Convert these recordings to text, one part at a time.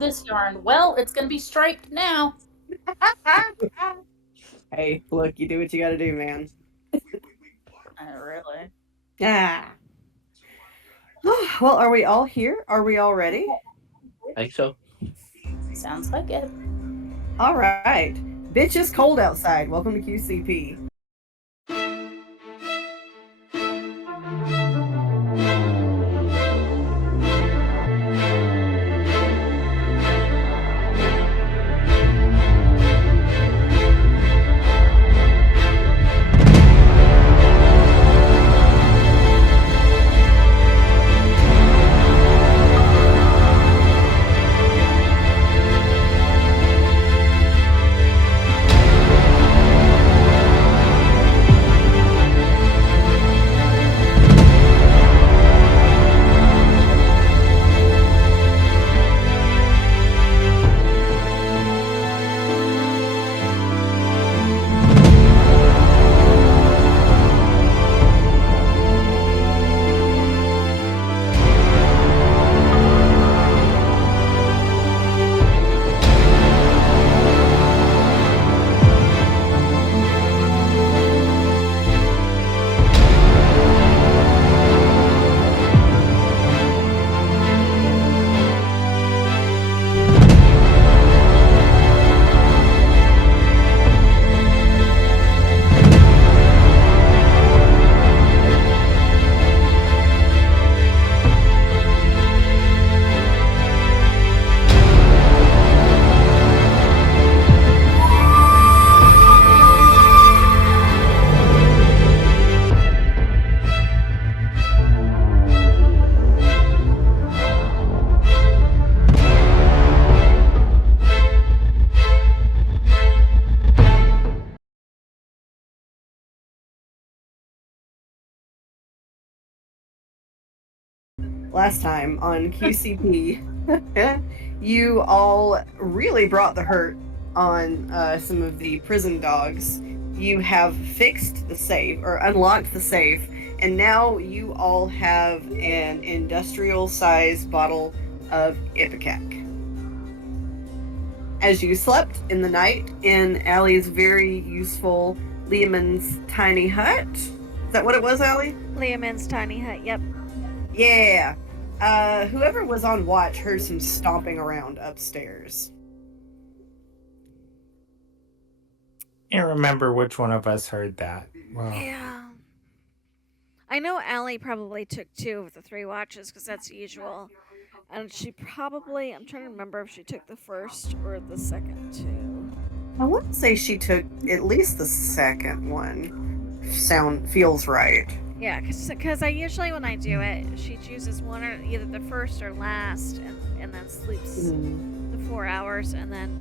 this yarn. Well, it's gonna be striped now. Hey, look, you do what you gotta do, man. Really? Ah. Well, are we all here? Are we all ready? I think so. Sounds like it. All right. Bitch, it's cold outside. Welcome to QCP. Last time on QCP, you all really brought the hurt on some of the prison dogs. You have fixed the safe or unlocked the safe, and now you all have an industrial sized bottle of Ipecac. As you slept in the night in Allie's very useful Lehman's tiny hut. Is that what it was, Allie? Lehman's tiny hut, yep. Yeah. Whoever was on watch heard some stomping around upstairs. Can't remember which one of us heard that. Well, Yeah. I know Allie probably took 2 of the 3 watches because that's usual. And she probably, I'm trying to remember if she took the first or the second 2. I want to say she took at least the second one. Feels right. Yeah, because I usually, when I do it, she chooses one or either the first or last and then sleeps the 4 hours and then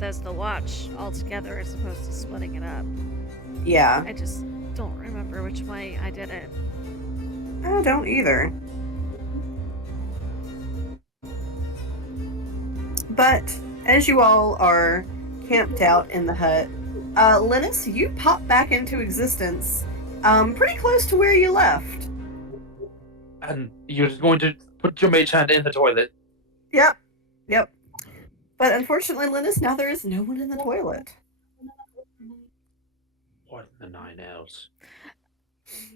does the watch all together as opposed to splitting it up. Yeah. I just don't remember which way I did it. I don't either. But as you all are camped out in the hut, Linus, you pop back into existence pretty close to where you left. And you're just going to put your mage hand in the toilet. Yep. But unfortunately, Linus, now there is no one in the toilet. What in the 9 L's?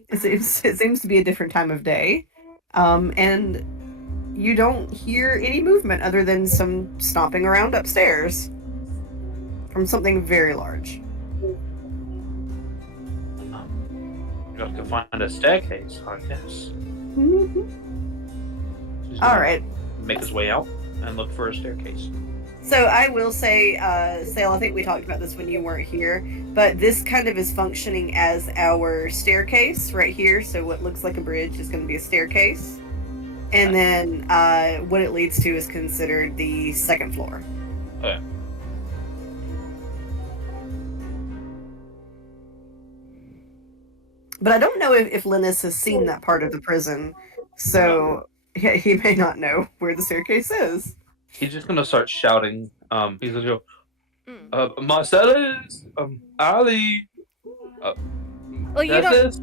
It seems to be a different time of day. And you don't hear any movement other than some stomping around upstairs from something very large. You have to find a staircase, I guess. Mm-hmm. All right. Make his way out and look for a staircase. So I will say, Sale, I think we talked about this when you weren't here, but this kind of is functioning as our staircase right here. So what looks like a bridge is going to be a staircase. And then what it leads to is considered the second floor. Okay. But I don't know if Linus has seen that part of the prison, so he may not know where the staircase is. He's just gonna start shouting. He's gonna go, Marcellus, Ali. Well, you don't. This?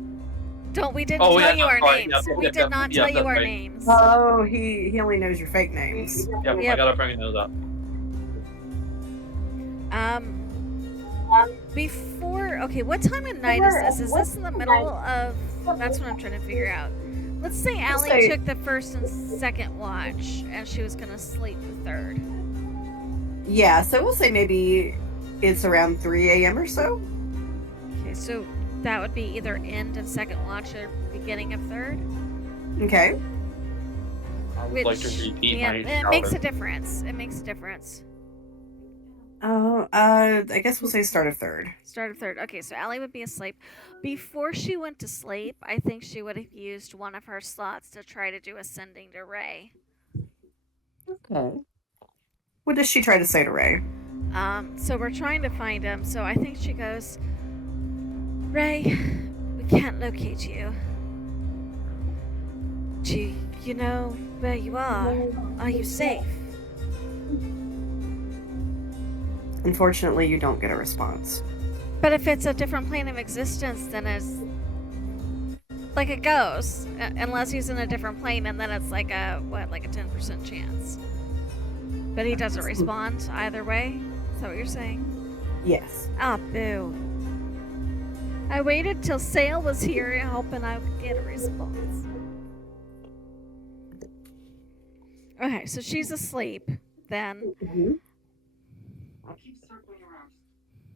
We didn't Oh, tell yeah, you our sorry. names. Yep, We yep, did yep, not yep, tell you that's our right. names. Oh, he only knows your fake names. Yep, I Yep. gotta bring those up. Before, okay, what time of night is this? Is this in the middle of? That's what I'm trying to figure out. Let's say Allie took the first and second watch, and she was gonna sleep the third. Yeah, so we'll say maybe it's around 3 a.m. or so. Okay, so that would be either end of second watch or beginning of third. Okay. I would like to repeat yeah, my it makes a difference. It makes a difference. Oh, I guess we'll say start of third. Start of third. Okay, so Allie would be asleep. Before she went to sleep, I think she would have used one of her slots to try to do ascending to Ray. Okay. What does she try to say to Ray? So we're trying to find him. So I think she goes, Ray, we can't locate you. Do you know where you are? Are you safe? Unfortunately, you don't get a response. But if it's a different plane of existence, then it's like it goes, unless he's in a different plane, and then it's like a 10% chance. But he doesn't respond either way. Is that what you're saying? Yes. Ah, boo. I waited till Sale was here, hoping I would get a response. Okay, so she's asleep then. Mm-hmm. I'll keep circling around.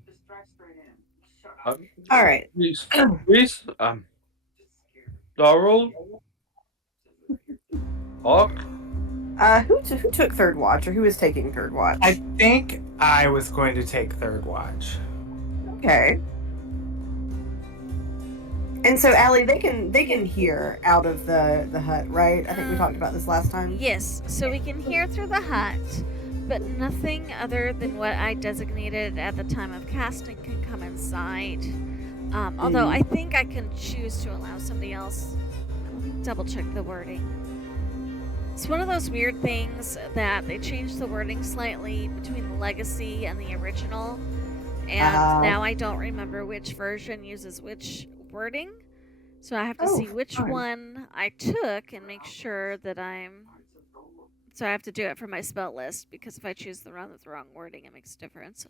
Just drive straight in. Shut up. All right. Please, please, Just scared. Darrell, Hawk. Who took third watch, or who is taking third watch? I think I was going to take third watch. Okay. And so, Allie, they can hear out of the hut, right? I think we talked about this last time. Yes, so we can hear through the hut, but nothing other than what I designated at the time of casting can come inside. Although I think I can choose to allow somebody else. Let me double check the wording. It's one of those weird things that they changed the wording slightly between the legacy and the original, and now I don't remember which version uses which wording. So I have to see which one I took and make sure that So I have to do it for my spell list, because if I choose the wrong wording, it makes a difference.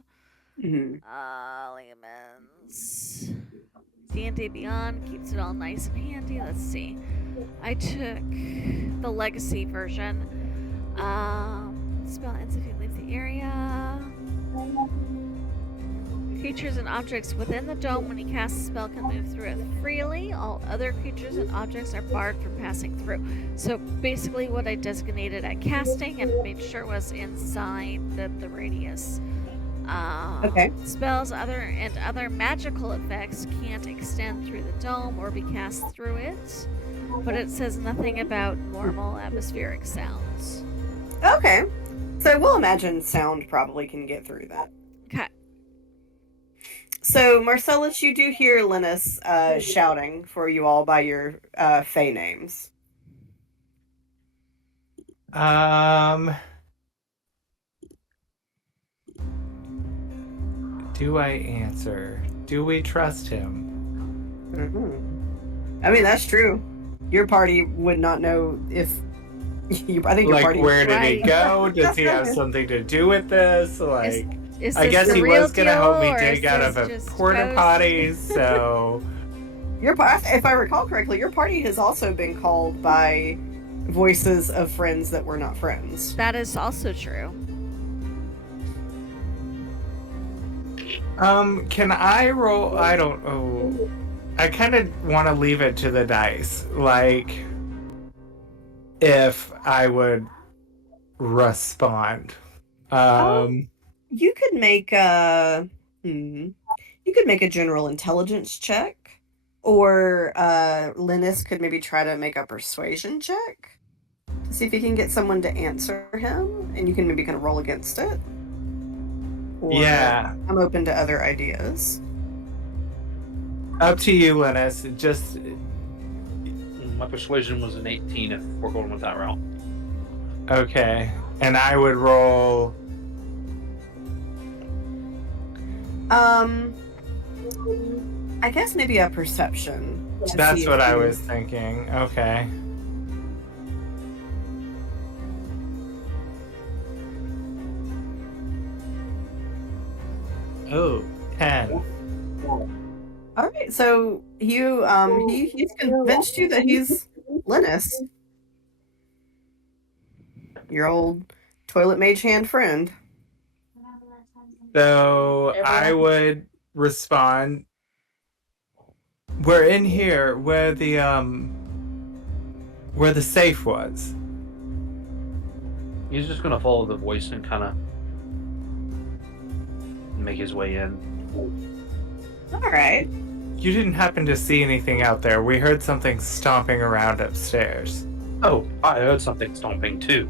Elements. D&D Beyond keeps it all nice and handy. Let's see. I took the legacy version. Spell ends if you leave the area. Creatures and objects within the dome when you cast a spell can move through it freely. All other creatures and objects are barred from passing through. So basically what I designated at casting and made sure was inside the radius. Okay. Spells and other magical effects can't extend through the dome or be cast through it. But it says nothing about normal atmospheric sounds. Okay. So we'll imagine sound probably can get through that. Okay. So, Marcellus, you do hear Linus shouting for you all by your Fey names. Do I answer? Do we trust him? I mean, that's true. Your party would not know if... I think your party... where did he Right. go? Does he have something to do with this? Is I this guess the he real was gonna deal, help me or dig is out this of a just porta ghost? potty, so... If I recall correctly, your party has also been called by voices of friends that were not friends. That is also true. Can I roll? I don't know. I kind of want to leave it to the dice. Like, if I would respond. You could make a... You could make a general intelligence check. Or Linus could maybe try to make a persuasion check to see if he can get someone to answer him, and you can maybe kind of roll against it. Or Yeah. I'm open to other ideas. Up to you, Linus. Just My persuasion was an 18 if we're going with that route. okay. And I would roll. I guess maybe a perception. to That's see what if I you- was thinking. Okay. Oh, 10. All right, so he's convinced you that he's Linus, your old toilet mage hand friend. So I would respond. We're in here where the safe was. He's just gonna follow the voice and kind of make his way in. All right. You didn't happen to see anything out there. We heard something stomping around upstairs. Oh, I heard something stomping too.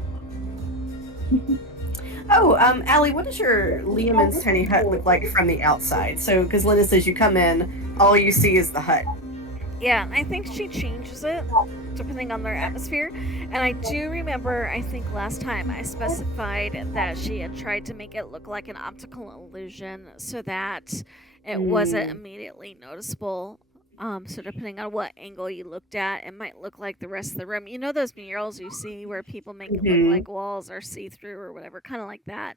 Oh, Allie, what does your Liamon's tiny hut look like from the outside? So, because Linda says you come in, all you see is the hut. Yeah, I think she changes it depending on their atmosphere. And I do remember, I think last time I specified that she had tried to make it look like an optical illusion so that it wasn't immediately noticeable. So depending on what angle you looked at, it might look like the rest of the room. You know those murals you see where people make it look like walls are see-through or whatever, kind of like that.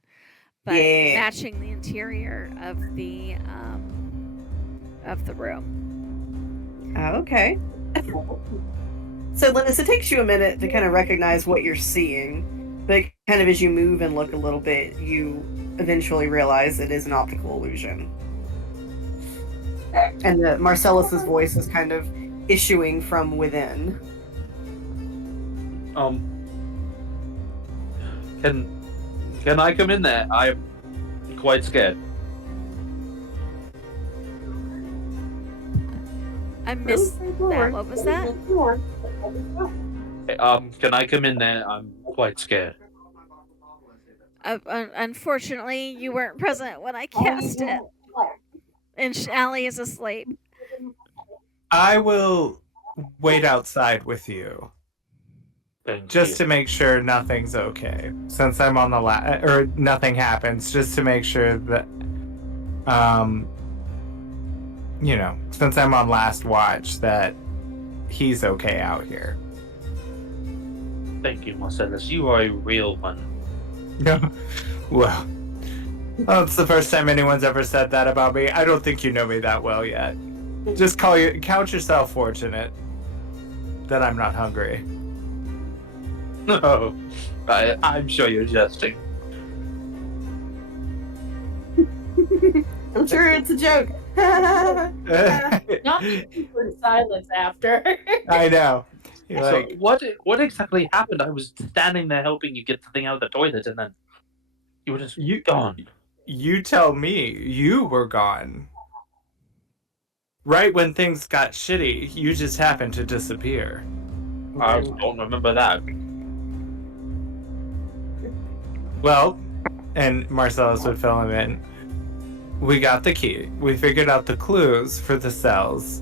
But Yeah. matching the interior of the room. Oh, okay. So, Linus, it takes you a minute to kind of recognize what you're seeing, but kind of as you move and look a little bit, you eventually realize it is an optical illusion. And Marcellus's voice is kind of issuing from within. Can I come in there? I'm quite scared. I missed that. What was that? Can I come in there? I'm quite scared. Unfortunately, you weren't present when I cast it. And Allie is asleep. I will wait outside with you. Thank Just you. to make sure nothing's okay. Since I'm on the or nothing happens, just to make sure that, since I'm on last watch, that he's okay out here. Thank you, Marcellus. You are a real one. No, well, it's the first time anyone's ever said that about me. I don't think you know me that well yet. Just count yourself fortunate that I'm not hungry. No, I'm sure you're jesting. I'm sure it's a joke. Not in silence after. I know. You're So like, what exactly happened? I was standing there helping you get the thing out of the toilet, and then you were just gone. You tell me. You were gone. Right when things got shitty, you just happened to disappear. I don't remember that. Well, and Marcellus would fill him in. We got the key. We figured out the clues for the cells.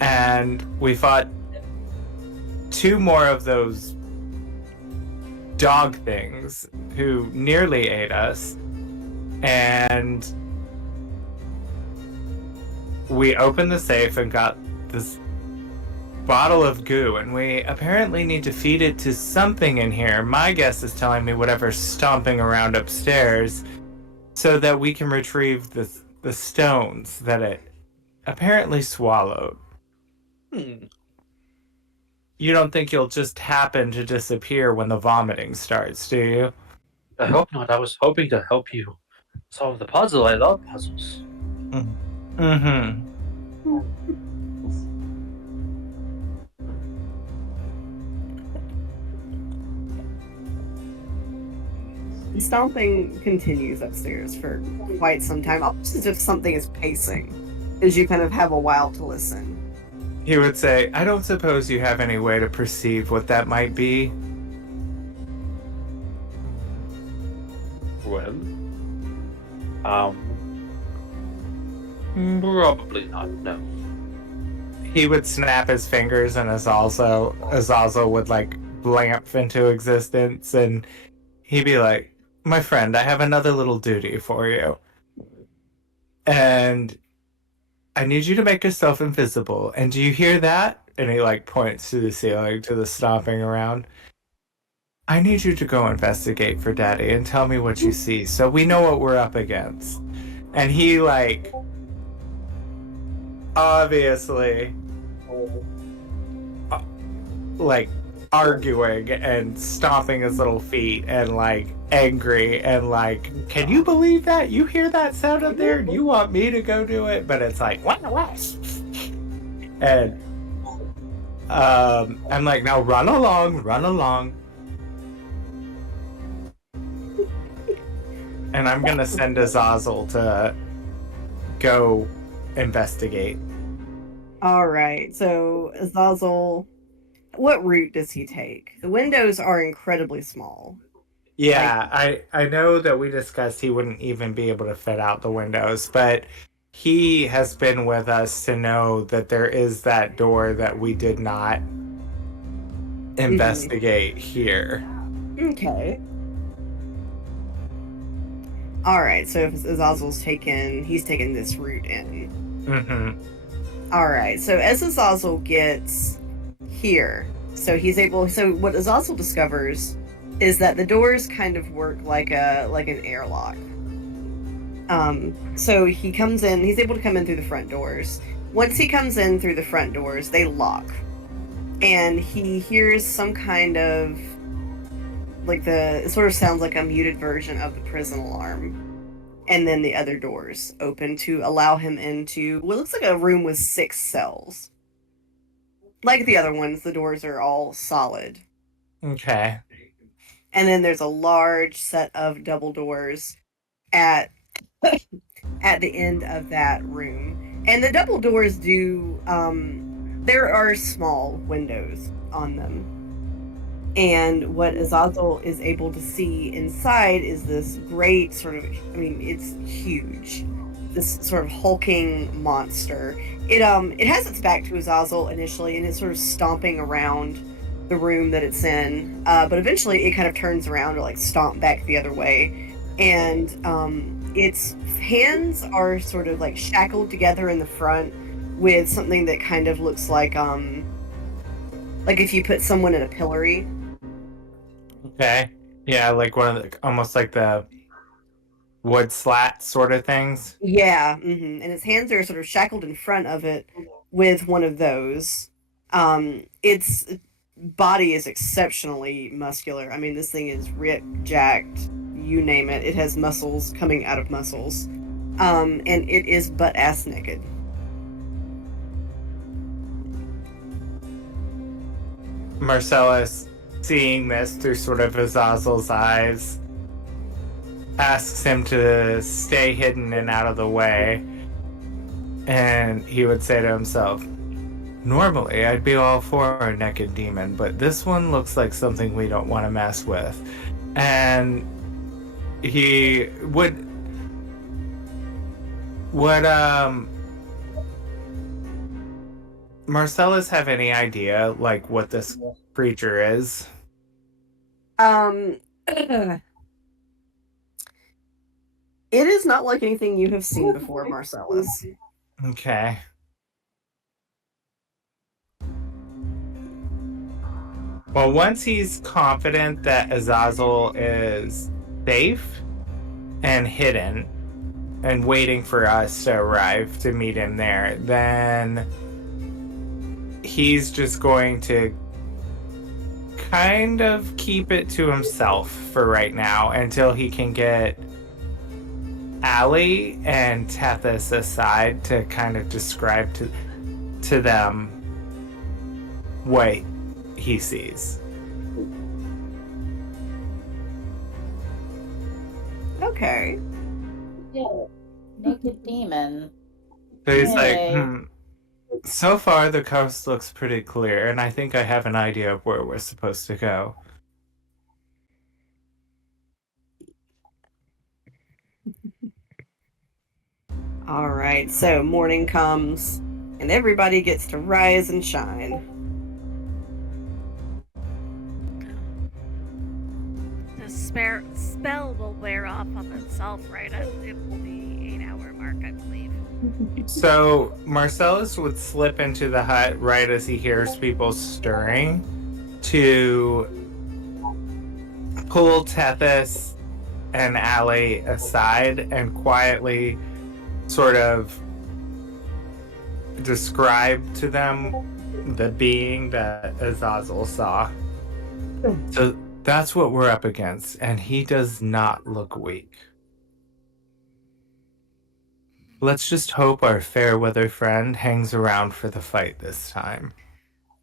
And we fought 2 more of those dog things who nearly ate us. And we opened the safe and got this bottle of goo, and we apparently need to feed it to something in here. My guess is telling me whatever's stomping around upstairs so that we can retrieve the stones that it apparently swallowed. You don't think you'll just happen to disappear when the vomiting starts, do you? I hope not. I was hoping to help you solve the puzzle. I love puzzles. Mm-hmm. The stomping continues upstairs for quite some time, almost as if something is pacing, as you kind of have a while to listen. He would say, I don't suppose you have any way to perceive what that might be? Well, probably not. No. He would snap his fingers and Azazel would like blamp into existence, and he'd be like, my friend, I have another little duty for you. And I need you to make yourself invisible. And do you hear that? And he like points to the ceiling, to the stomping around. I need you to go investigate for Daddy and tell me what you see so we know what we're up against. And he like obviously like arguing and stomping his little feet and like angry and like, can you believe that? You hear that sound up there and you want me to go do it? But it's like, what? And I'm like, now run along. And I'm gonna send Azazel to go investigate. All right. So Azazel, what route does he take? The windows are incredibly small. Yeah, I know that we discussed he wouldn't even be able to fit out the windows, but he has been with us to know that there is that door that we did not investigate here. Okay. All right. So if Azazel's he's taken this route in. Mm-hmm. All right. So as Azazel gets here, so what Azazel discovers is that the doors kind of work like an airlock. So he comes in, he's able to come in through the front doors. Once he comes in through the front doors, they lock. And he hears some kind of it sort of sounds like a muted version of the prison alarm. And then the other doors open to allow him into what looks like a room with 6 cells. Like the other ones, the doors are all solid. Okay. And then there's a large set of double doors at the end of that room. And the double doors there are small windows on them. And what Azazel is able to see inside is this great it's huge. This sort of hulking monster. It has its back to Azazel initially, and it's sort of stomping around the room that it's in. But eventually it kind of turns around to stomp back the other way. And its hands are sort of shackled together in the front with something that kind of looks like if you put someone in a pillory. Okay. Yeah, almost like the wood slat sort of things. Yeah, and its hands are sort of shackled in front of it with one of those. Its body is exceptionally muscular. I mean, this thing is ripped, jacked, you name it. It has muscles coming out of muscles. And it is butt-ass naked. Marcellus, seeing this through sort of Azazel's eyes, asks him to stay hidden and out of the way. And he would say to himself, normally I'd be all for a naked demon, but this one looks like something we don't want to mess with. And he would Marcellus have any idea what this creature is? It is not like anything you have seen before, Marcellus. Okay. Well, once he's confident that Azazel is safe and hidden and waiting for us to arrive to meet him there, then he's just going to kind of keep it to himself for right now until he can get Allie and Tethys aside to kind of describe to them what he sees. Okay. Yeah. Naked demon. So he's Yay. like, so far the coast looks pretty clear, and I think I have an idea of where we're supposed to go. All right, so morning comes, and everybody gets to rise and shine. The spell will wear off of itself, right? It will be 8-hour mark, I believe. So Marcellus would slip into the hut right as he hears people stirring to pull Tethys and Allie aside and quietly sort of describe to them the being that Azazel saw. So that's what we're up against, and he does not look weak. Let's just hope our fair weather friend hangs around for the fight this time.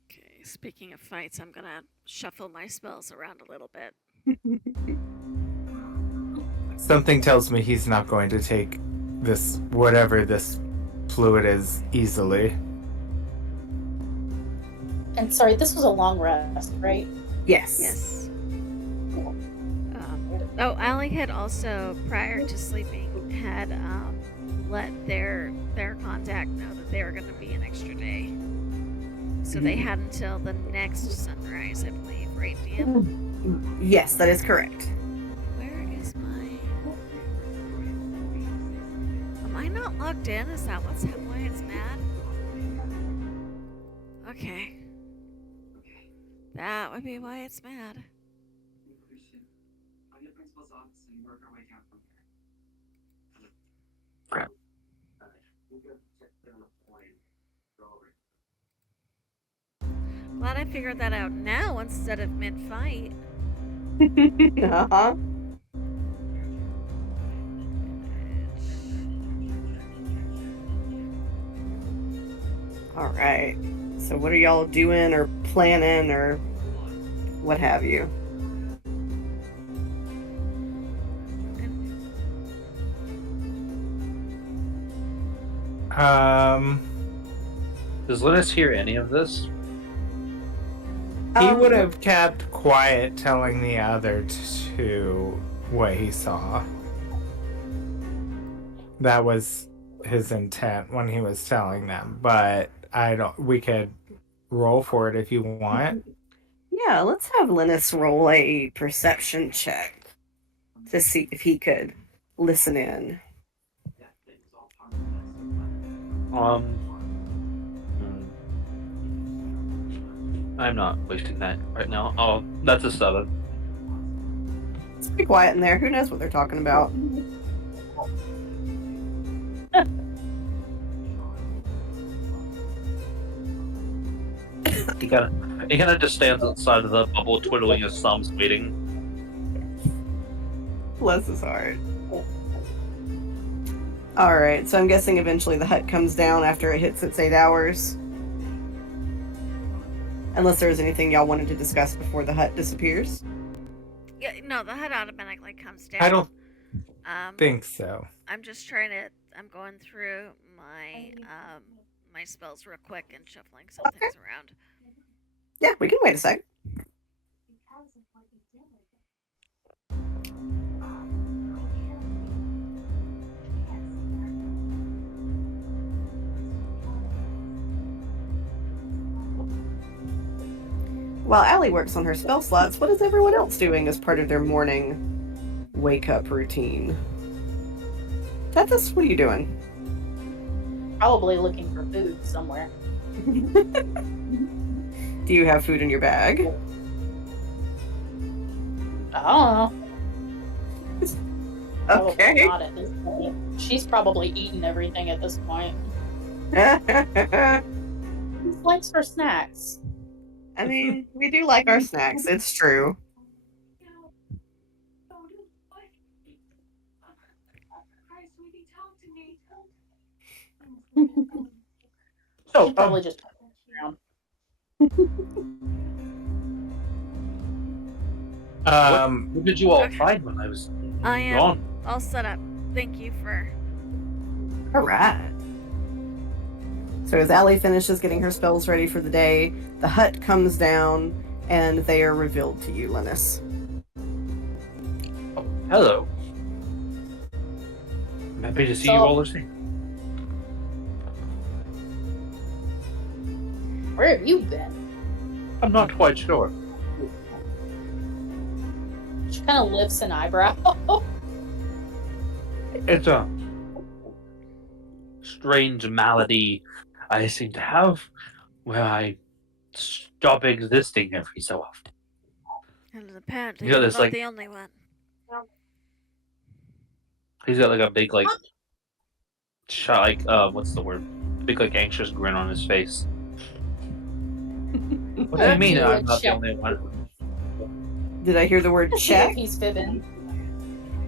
Okay, speaking of fights, I'm gonna shuffle my spells around a little bit. Something tells me he's not going to take this, whatever this fluid is, easily. And sorry, this was a long rest, right? Yes. Yes. Oh, Allie had also, prior to sleeping, had let their contact know that they were going to be an extra day. So they had until the next sunrise, I believe, right, DM? Yes, that is correct. Where is my... Am I not logged in? Is that why it's mad? Okay. That would be why it's mad. Find the principal's office and work our way down from there. Crap. Glad I figured that out now instead of mid-fight. Uh-huh. All right. So what are y'all doing or planning or what have you? Does Linus hear any of this? He would have kept quiet telling the other two what he saw. That was his intent when he was telling them, but we could roll for it if you want. Yeah, let's have Linus roll a perception check to see if he could listen in. I'm not wasting that right now. Oh, that's a 7. Let's be quiet in there. Who knows what they're talking about? He kind of just stands outside of the bubble, twiddling his thumbs, waiting. Bless his heart. Alright, so I'm guessing eventually the hut comes down after it hits its 8 hours. Unless there's anything y'all wanted to discuss before the hut disappears. Yeah, no, the hut automatically comes down. I don't think so. I'm just trying to. I'm going through my my spells real quick and shuffling some things around. Yeah, we can wait a sec. While Allie works on her spell slots, what is everyone else doing as part of their morning wake-up routine? Tethys, what are you doing? Probably looking for food somewhere. Do you have food in your bag? I don't know. Probably Okay. not at this point. She's probably eaten everything at this point. She likes her snacks. I mean, we do like our snacks. It's true. So, She probably just around. what did you all find when I was I am gone? all set up. Thank you for. Alright. So as Allie finishes getting her spells ready for the day, the hut comes down and they are revealed to you, Linus. Oh, hello. I'm happy to see you all the same. Where have you been? I'm not quite sure. She kind of lifts an eyebrow. It's strange malady I seem to have where I stop existing every so often. And apparently, You got you're this, not like- the only one. He's got like a big what's the word? Big anxious grin on his face. What do you mean do I'm a not the check. only one? Did I hear the word To see if check? he's fibbing.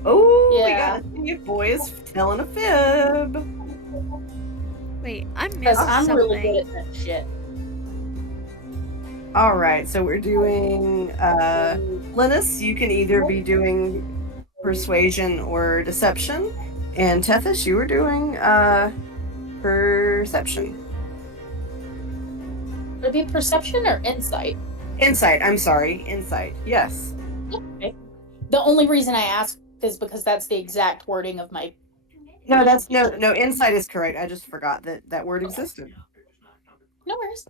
Oh, we Yeah. gotta see if boy is telling a fib. Wait, I'm Because missing I'm something. really good at that shit. All right, so we're doing Linus. You can either be doing persuasion or deception, and Tethys, you were doing perception. Would it be perception or insight? Insight. I'm sorry, insight. Yes. Okay. The only reason I ask is because that's the exact wording of my. No, that's no. Insight is correct. I just forgot that word existed. No worries.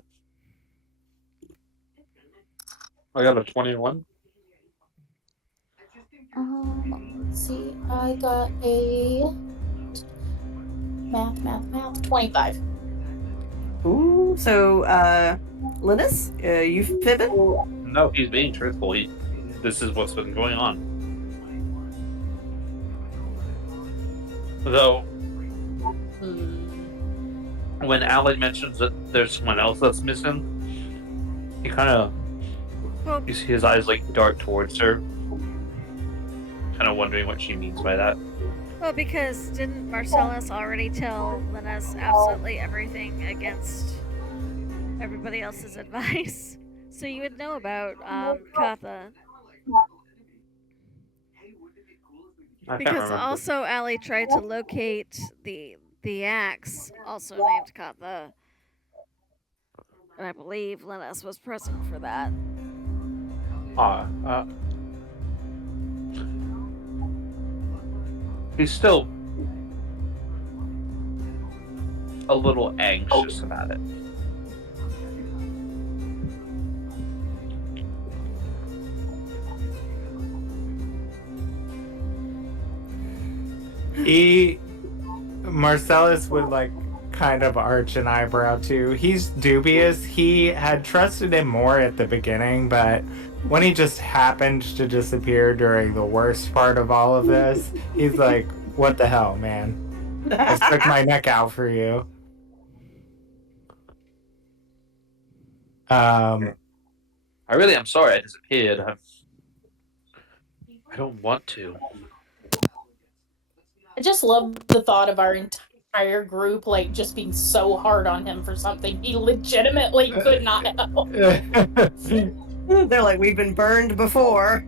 I got a 21. Let's see. I got a math 25. Ooh. So, Linus, you fibbing? No, he's being truthful. This is what's been going on. Though, when Allie mentions that there's someone else that's missing, he kind of, Well, you see his eyes dart towards her, kind of wondering what she means by that. well, because didn't Marcellus already tell Linus absolutely everything against everybody else's advice? So you would know about Katha. I can't Because remember. also Allie tried to locate the axe, also named Katha. And I believe Linus was present for that. He's still a little anxious about it. Marcellus would kind of arch an eyebrow too. He's dubious. He had trusted him more at the beginning, but when he just happened to disappear during the worst part of all of this, he's like, what the hell, man? I stuck my neck out for you. I really am sorry I disappeared. I don't want to. I just love the thought of our entire group just being so hard on him for something he legitimately could not help. They're like, we've been burned before,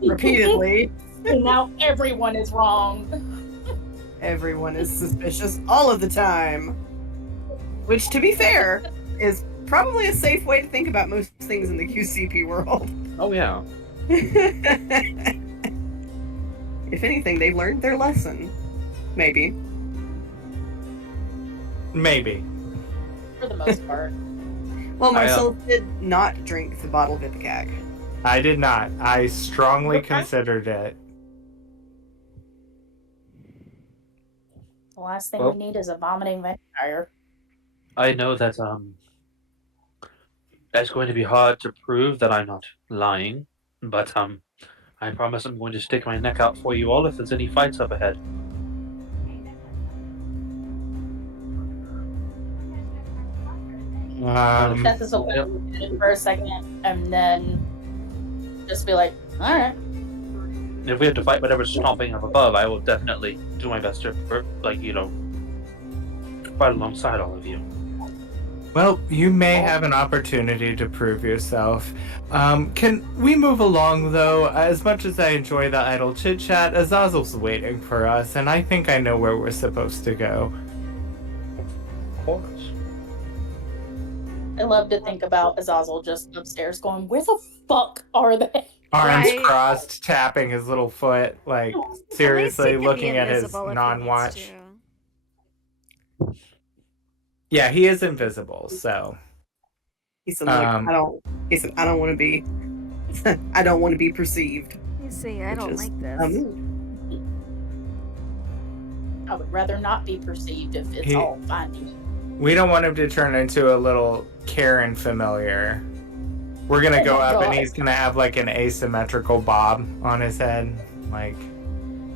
repeatedly. And now everyone is wrong. Everyone is suspicious all of the time. Which, to be fair, is probably a safe way to think about most things in the QCP world. Oh yeah. If anything, they learned their lesson. Maybe. Maybe. For the most part. Well, Marcel did not drink the bottle of Ipecac. I did not. I strongly Okay. considered it. The last thing Well- we need is a vomiting vampire. I know that that's going to be hard to prove that I'm not lying, but I promise I'm going to stick my neck out for you all if there's any fights up ahead. Seth is will look at it for a second and then just be like, alright. If we have to fight whatever's stomping up above, I will definitely do my best to, fight alongside all of you. Well, you may have an opportunity to prove yourself. Can we move along, though? As much as I enjoy the idle chit-chat, Azazel's waiting for us, and I think I know where we're supposed to go. Of course. I love to think about Azazel just upstairs going, where the fuck are they? Arms Right. crossed, tapping his little foot, seriously At least he can looking be at his invisible if he non-watch. needs to. Yeah, he is invisible, so... He said, "Look, Um, I don't want to be. I don't want to be perceived." You see, I Which don't is like a this. move. I would rather not be perceived if it's He- all finding. We don't want him to turn into a little Karen familiar. We're gonna Oh go my up and God. he's gonna have like an asymmetrical bob on his head. Like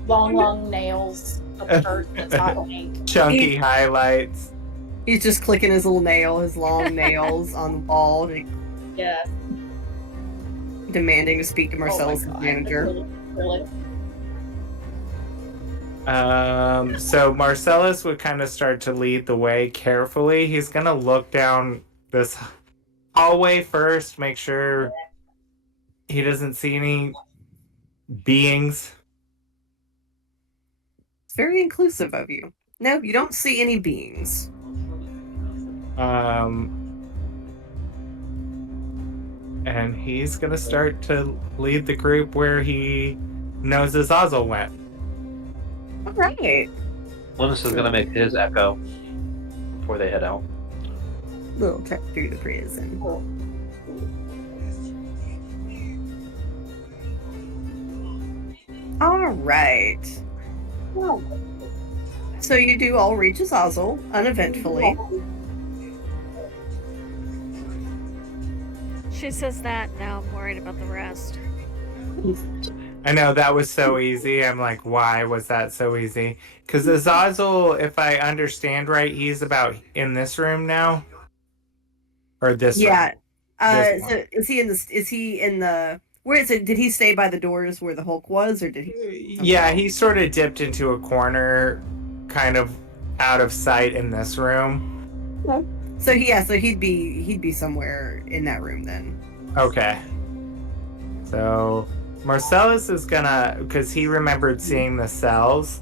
Long nails, a shirt that's hot pink. chunky highlights. He's just clicking his little nail, his long nails on the wall, Yeah. demanding to speak to Marcellus' Oh my God, manager. really. So Marcellus would kind of start to lead the way carefully. He's gonna look down this hallway first, make sure he doesn't see any beings. It's very inclusive of you. No, you don't see any beings. And he's gonna start to lead the group where he knows Azazel went. All right. Linus is gonna make his echo before they head out. We'll check through the prison. All right. So you do all reach Azazel uneventfully. She says that, now I'm worried about the rest. I know that was so easy. I'm like, why was that so easy? Because Azazel, if I understand right, he's about in this room now, or this Yeah. room. This one. So is he in the where is it? Did he stay by the doors where the Hulk was, or did he? Yeah, he sort of dipped into a corner, kind of out of sight in this room. So he'd be somewhere in that room then. Okay. So Marcellus is gonna, because he remembered seeing the cells,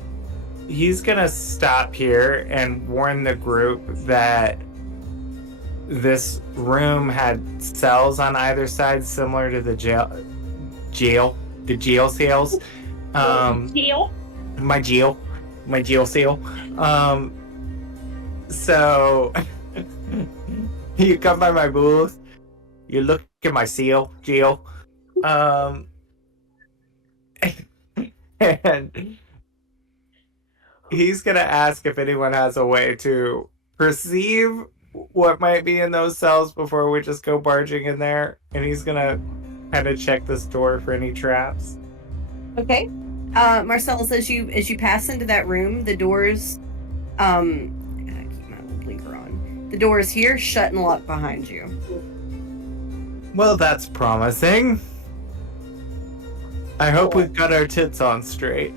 he's gonna stop here and warn the group that this room had cells on either side, similar to the jail cells. Deal. My jail seal. So you come by my booth, you look at my seal, Jill. And he's gonna ask if anyone has a way to perceive what might be in those cells before we just go barging in there, and he's gonna kind of check this door for any traps. Okay. Marcellus, as you pass into that room, the doors, I gotta keep my little blinker on. The doors here shut and lock behind you. Well, that's promising. I hope we've got our tits on straight.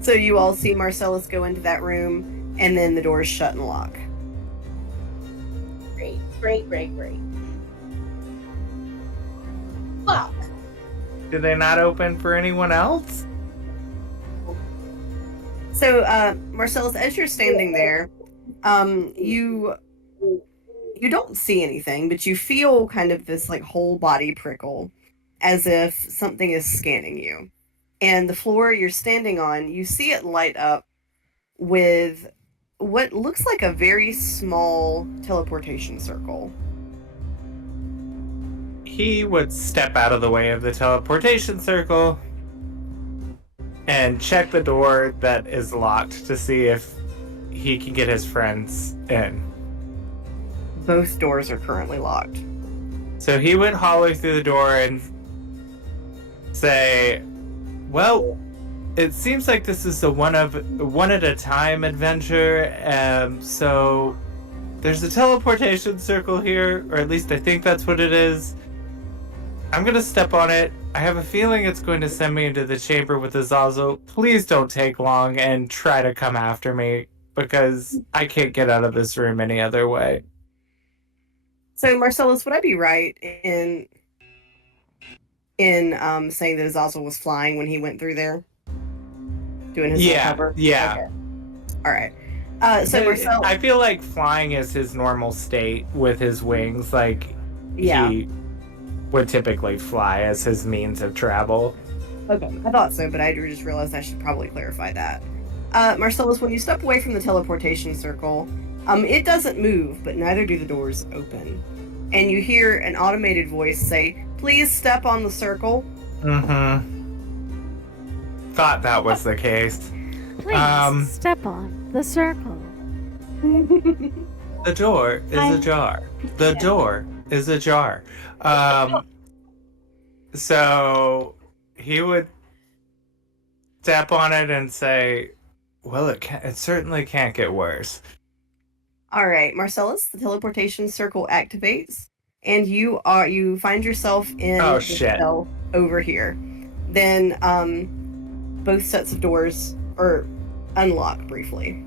So you all see Marcellus go into that room, and then the doors shut and lock. Great. Fuck. Did they not open for anyone else? So, Marcellus, as you're standing there, you don't see anything, but you feel kind of this like whole body prickle, as if something is scanning you. And the floor you're standing on, you see it light up with what looks like a very small teleportation circle. He would step out of the way of the teleportation circle and check the door that is locked to see if he can get his friends in. Both doors are currently locked. So he would holler through the door and say, well, it seems like this is a one at a time adventure. So there's a teleportation circle here, or at least I think that's what it is. I'm gonna step on it. I have a feeling it's going to send me into the chamber with Azazel. Please don't take long and try to come after me, because I can't get out of this room any other way. So, Marcellus, would I be right in saying that Azazel was flying when he went through there? Doing his little hover? Yeah. Okay. All right. So Marcellus, I feel like flying is his normal state with his wings. Like, yeah. he would typically fly as his means of travel. Okay, I thought so, but I just realized I should probably clarify that. Marcellus, when you step away from the teleportation circle, it doesn't move, but neither do the doors open. And you hear an automated voice say, "Please step on the circle." Mm-hmm. Thought that was the case. Please step on the circle. The door is ajar. The door is ajar. So he would tap on it and say, "Well, it certainly can't get worse." All right, Marcellus, the teleportation circle activates, and you find yourself in Oh, the shit. cell over here. Then both sets of doors unlock briefly.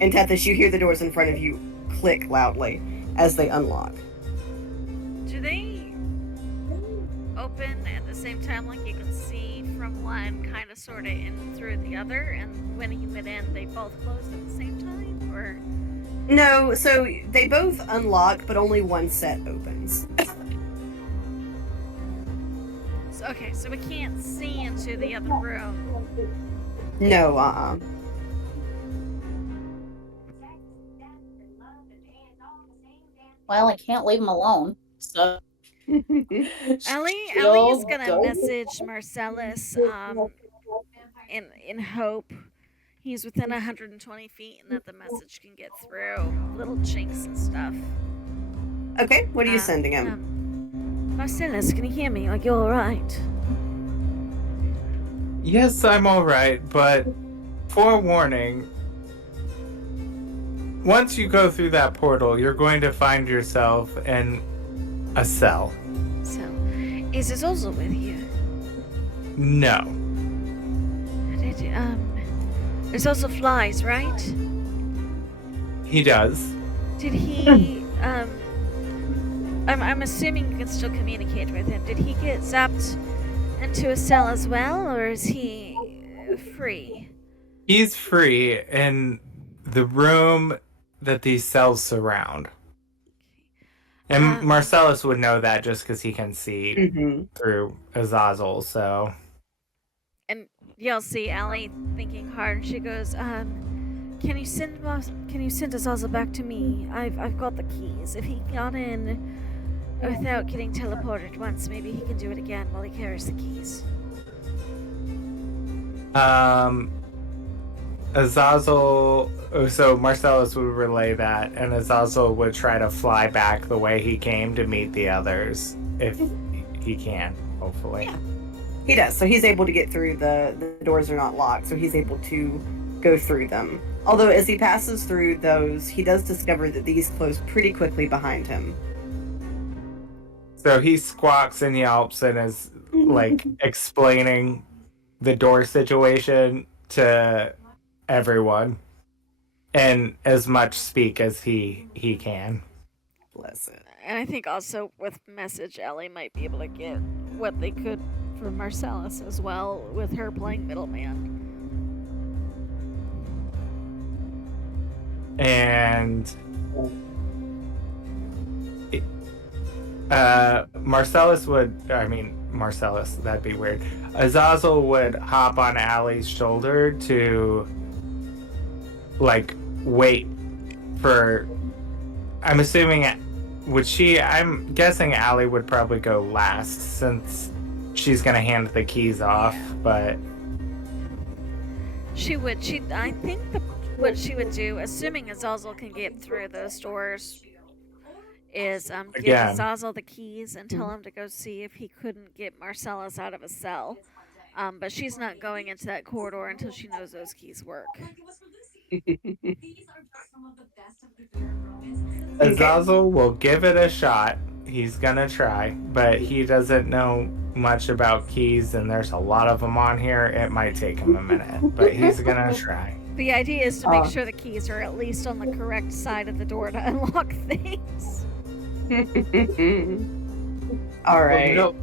And Tethys, you hear the doors in front of you click loudly as they unlock. Do they open at the same time, like you can see from one kind of sort of in through the other, and when you went in, they both closed at the same time, or? No, so they both unlock, but only one set opens. Okay, so we can't see into the other room. No, Well, I can't leave him alone. So Ellie's gonna message Marcellus in hope he's within 120 feet and that the message can get through little chinks and stuff. Okay, what are you sending him? Marcellus, can you hear me? Like, you're alright? Yes, I'm all right, but forewarning, once you go through that portal, you're going to find yourself in a cell. So, is it also with you? No. There's also flies, right? He does. Did he, I'm assuming you can still communicate with him. Did he get zapped into a cell as well, or is he free? He's free in the room that these cells surround. And Marcellus would know that just because he can see through Azazel, so... And you'll see Allie thinking hard, and she goes, can you send Azazel back to me? I've got the keys. If he got in without getting teleported once, maybe he can do it again while he carries the keys. Azazel... So Marcellus would relay that, and Azazel would try to fly back the way he came to meet the others, if he can, hopefully. Yeah. He does, so he's able to get through. The doors are not locked, so he's able to go through them. Although as he passes through those, he does discover that these close pretty quickly behind him. So he squawks and yelps and is, like, explaining the door situation to everyone. And as much speak as he can. Bless it. And I think also with message, Ellie might be able to get what they could from Marcellus as well, with her playing middleman. And Marcellus, that'd be weird. Azazel would hop on Allie's shoulder to, like, wait for... I'm assuming... I'm guessing Allie would probably go last, since she's gonna hand the keys off, but... She would. I think what she would do, assuming Azazel can get through those doors, is give Azazel the keys and tell him to go see if he couldn't get Marcellus out of a cell. But she's not going into that corridor until she knows those keys work. Azazel will give it a shot. He's gonna try, but he doesn't know much about keys, and there's a lot of them on here. It might take him a minute, but he's gonna try. The idea is to make sure the keys are at least on the correct side of the door to unlock things. All right. Well,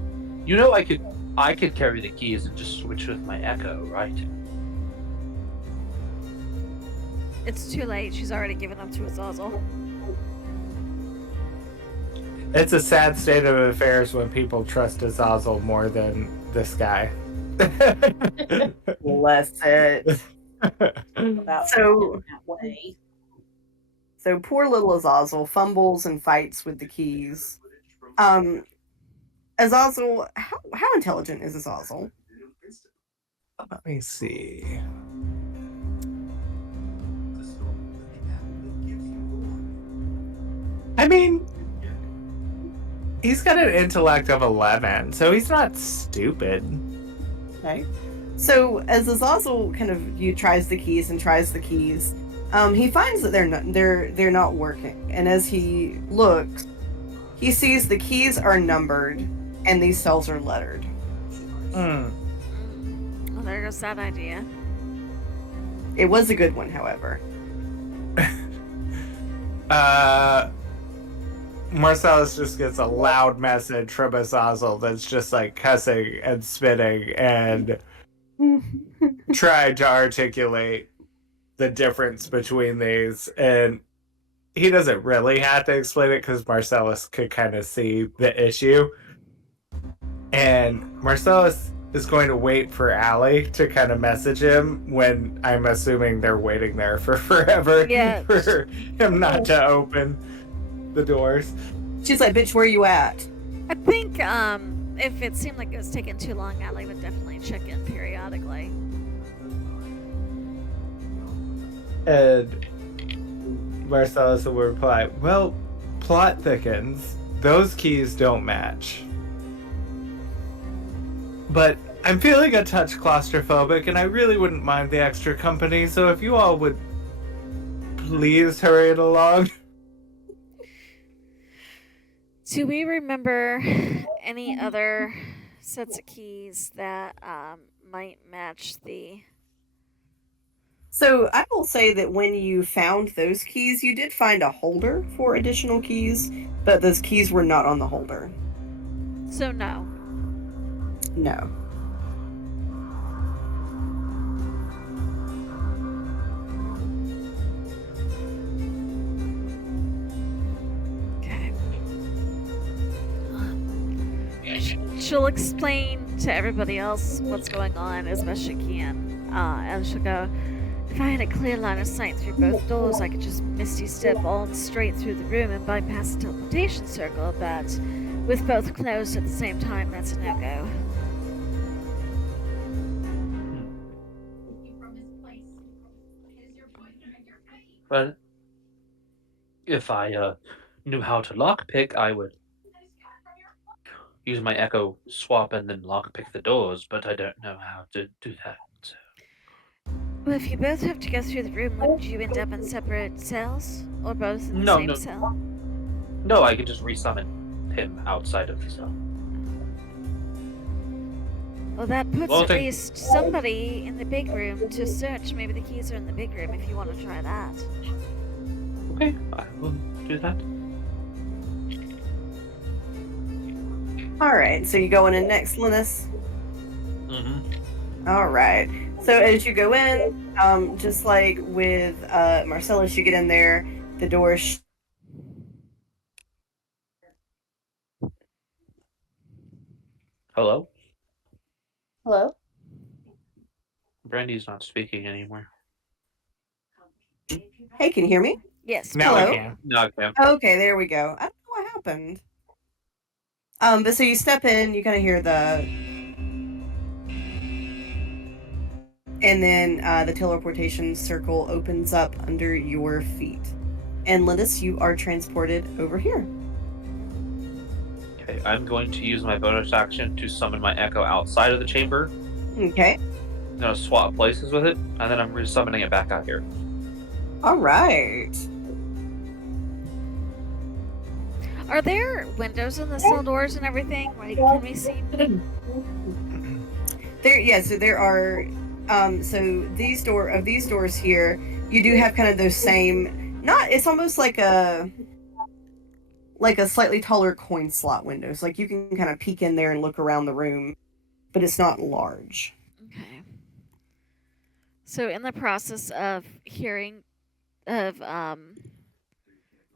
you know, I could carry the keys and just switch with my Echo, right? It's too late. She's already given them to Azazel. It's a sad state of affairs when people trust Azazel more than this guy. Bless it. So poor little Azazel fumbles and fights with the keys. Azazel, how intelligent is Azazel? Let me see. I mean, he's got an intellect of 11, so he's not stupid. Okay. So as Azazel kind of tries the keys, he finds that they're not working. And as he looks, he sees the keys are numbered and these cells are lettered. Well, there goes that idea. It was a good one, however. Marcellus just gets a loud message from Azazel that's just like cussing and spitting and trying to articulate the difference between these. And he doesn't really have to explain it because Marcellus could kind of see the issue. And Marcellus is going to wait for Allie to kind of message him when I'm assuming they're waiting there for forever for him not to open the doors. She's like, bitch, where you at? I think if it seemed like it was taking too long, Allie would definitely check in periodically. And Marcellus will reply, well, plot thickens. Those keys don't match. But I'm feeling a touch claustrophobic, and I really wouldn't mind the extra company, so if you all would please hurry it along. Do we remember any other sets of keys that might match the... So I will say that when you found those keys, you did find a holder for additional keys, but those keys were not on the holder. So no. No. Okay. She'll explain to everybody else what's going on as best she can. And she'll go, if I had a clear line of sight through both doors, I could just misty step on straight through the room and bypass the teleportation circle, but with both closed at the same time, that's a no-go. Well, if I knew how to lockpick, I would use my echo swap and then lockpick the doors, but I don't know how to do that. So. Well, if you both have to go through the room, wouldn't you end up in separate cells? Or both in the same cell? No, I could just resummon him outside of the cell. Well, that puts at least somebody in the big room to search. Maybe the keys are in the big room if you want to try that. Okay, I will do that. Alright, so you going in next, Linus? Mm-hmm. Alright. So as you go in, just like with Marcellus, you get in there, the door Hello? Hello? Brandy's not speaking anymore. Hey, can you hear me? Yes. Now Hello? I can. No, okay. Okay, there we go. I don't know what happened. But so you step in, you kind of hear the... And then the teleportation circle opens up under your feet. And Linus, you are transported over here. Okay, I'm going to use my bonus action to summon my echo outside of the chamber. Okay. I'm going to swap places with it, and then I'm resummoning it back out here. Alright. Are there windows in the cell doors and everything? Like, can we see? So there are... so these doors here, you do have kind of those same... It's almost like a slightly taller coin slot windows. Like you can kind of peek in there and look around the room, but it's not large. Okay. So in the process of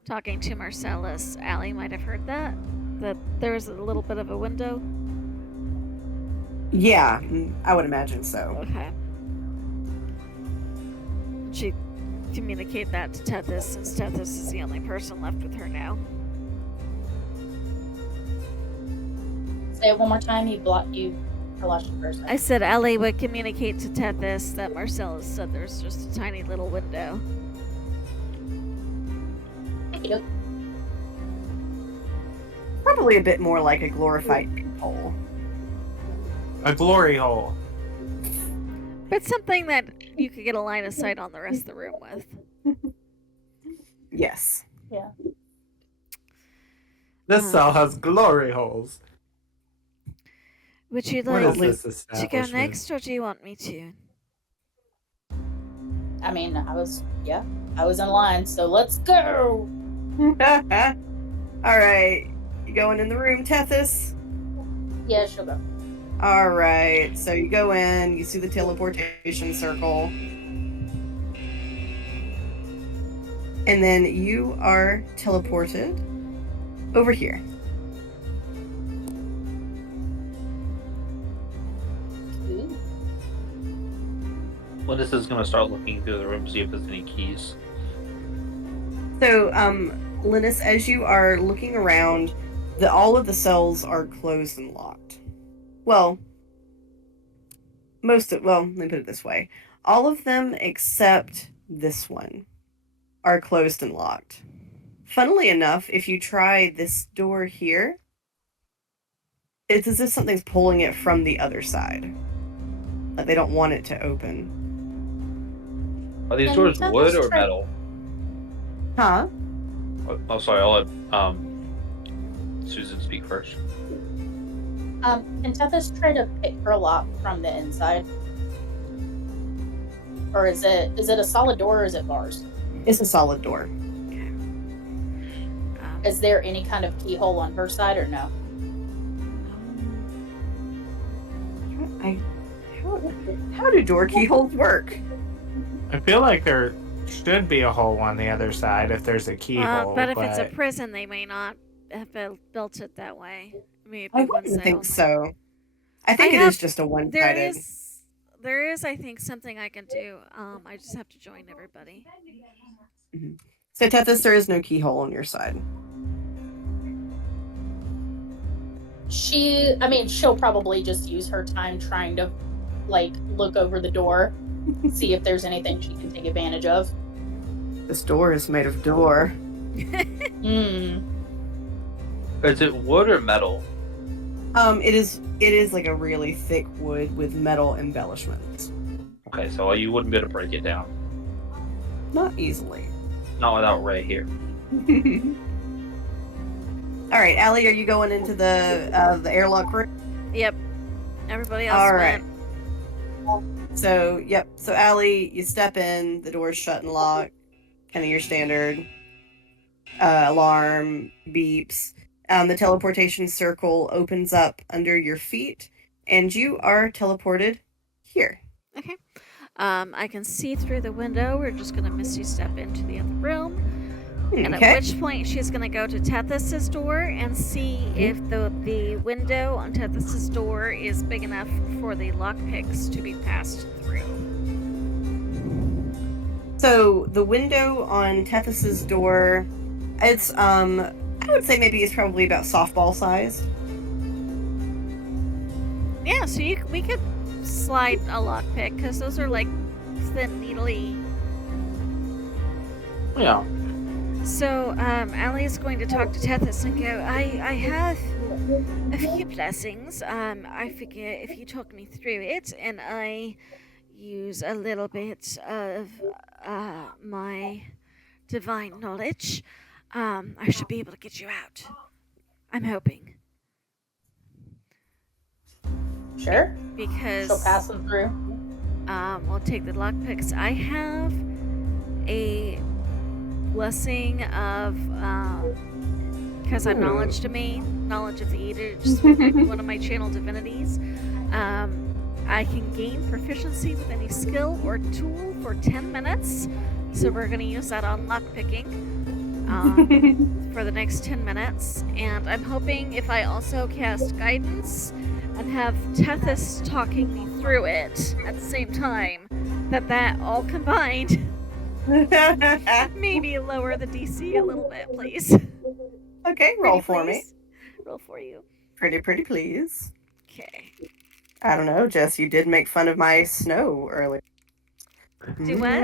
talking to Marcellus, Allie might have heard that there's a little bit of a window. Yeah, I would imagine so. Okay. She communicate that to Tethys, since Tethys is the only person left with her now. Say it one more time. I lost you first. I said Allie would communicate to Tethys that Marcellus said there's just a tiny little window. probably a bit more like a glorified peephole. A glory hole. But something that you could get a line of sight on the rest of the room with. Yes. Yeah. This cell has glory holes. Would you What like is this to go establishment? next, or do you want me to? I mean, I was in line, so let's go. All right. You going in the room, Tethys? Yeah, she'll go. All right. So you go in, you see the teleportation circle. And then you are teleported over here. Ooh. Linus is going to start looking through the room, see if there's any keys. So, Linus, as you are looking around, all of the cells are closed and locked. Well, let me put it this way. All of them except this one are closed and locked. Funnily enough, if you try this door here, it's as if something's pulling it from the other side. Like they don't want it to open. Are these Can doors Tethys wood or try- metal? Huh? Oh, sorry. I'll let Susan speak first. Can Tethys try to pick her lock from the inside? Or is it a solid door or is it bars? It's a solid door. Is there any kind of keyhole on her side or no? How do door keyholes work? I feel like there should be a hole on the other side if there's a keyhole. But if it's a prison, they may not have built it that way. Maybe I one wouldn't side think only. so. I think it is just a one-sided. There is, I think, something I can do. I just have to join everybody. So, Tethys, there is no keyhole on your side. She'll probably just use her time trying to, look over the door, see if there's anything she can take advantage of. This door is made of door. Hmm. Is it wood or metal? It is like a really thick wood with metal embellishments. Okay, so you wouldn't be able to break it down. Not easily. Not without Ray here. All right, Allie, are you going into the airlock room? Yep. Everybody else All right. went. So, yep. So, Allie, you step in, the door's shut and locked. Kind of your standard alarm beeps. The teleportation circle opens up under your feet, and you are teleported here. Okay. I can see through the window. We're just gonna misty step into the other room. And Okay. at which point she's gonna go to Tethys' door and see if the window on Tethys' door is big enough for the lockpicks to be passed through. So the window on Tethys' door, it's I would say maybe it's probably about softball sized. Yeah, so we could slide a lockpick because those are like thin, needly. Yeah. So Allie's going to talk to Tethys and go, I have a few blessings. I figure if you talk me through it and I use a little bit of my divine knowledge, I should be able to get you out. I'm hoping. Sure. Because She'll pass them through. we'll take the lockpicks. I have a blessing of because I'm knowledge domain, knowledge of the Eater, just one of my channel divinities. I can gain proficiency with any skill or tool for 10 minutes. So we're going to use that on lockpicking for the next 10 minutes. And I'm hoping if I also cast guidance and have Tethys talking me through it at the same time, that all combined maybe lower the DC a little bit, please. Okay, roll for me. Roll for you. Pretty, please. Okay. I don't know, Jess, you did make fun of my snow earlier. Do what?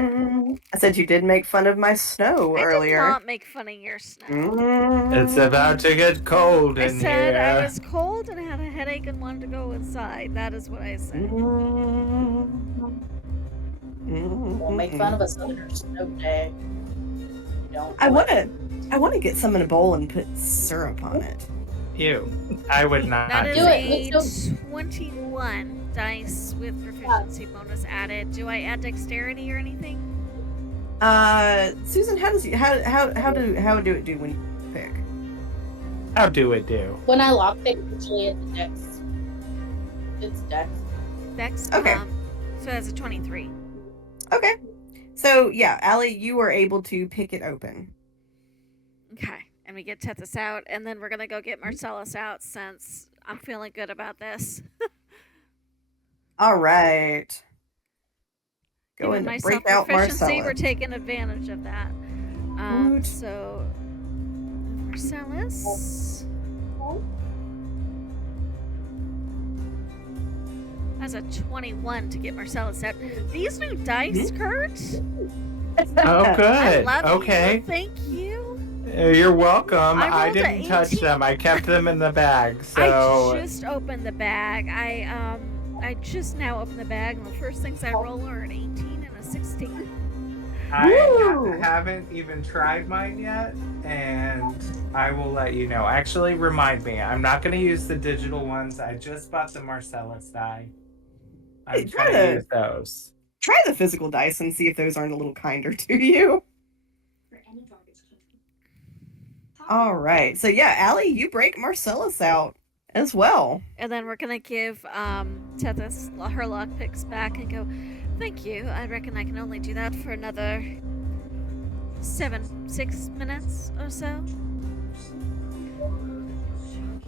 I said you did make fun of my snow I did earlier. not make fun of your snow. It's about to get cold I in said here. I was cold and had a headache and wanted to go inside. That is what I said. Don't make fun of a southern snow day. Don't. I wanna get some in a bowl and put syrup on it. Ew. I would not That is Do it. a 21 dice with proficiency bonus added. Do I add dexterity or anything? Susan, how do it do when you pick? How do it do? When I lockpick, usually it's dex. It's dex. Dex? Okay. So that's a 23. Okay. So yeah, Allie, you were able to pick it open. Okay. And we get Tethys out, and then we're going to go get Marcellus out since I'm feeling good about this. All right. Go Given and my break out self-proficiency, Marcella. we're taking advantage of that. Good. So, Marcellus. That's a 21 to get Marcellus out. These new dice, Kurt. Oh, I good. love Okay. you. Thank you. You're welcome. I I rolled a didn't touch 18. them. I kept them in the bag. I So just opened the bag. I just now opened the bag, and the first things I roll are an 18 and a 16. Woo! haven't even tried mine yet, and I will let you know. Actually, remind me. I'm not going to use the digital ones. I just bought the Marcellus die. Hey, I'm try going to to- use those. Try the physical dice and see if those aren't a little kinder to you. All right. So yeah, Allie, you break Marcellus out as well. And then we're gonna give Tethys her lockpicks back and go, thank you. I reckon I can only do that for another 6 minutes or so.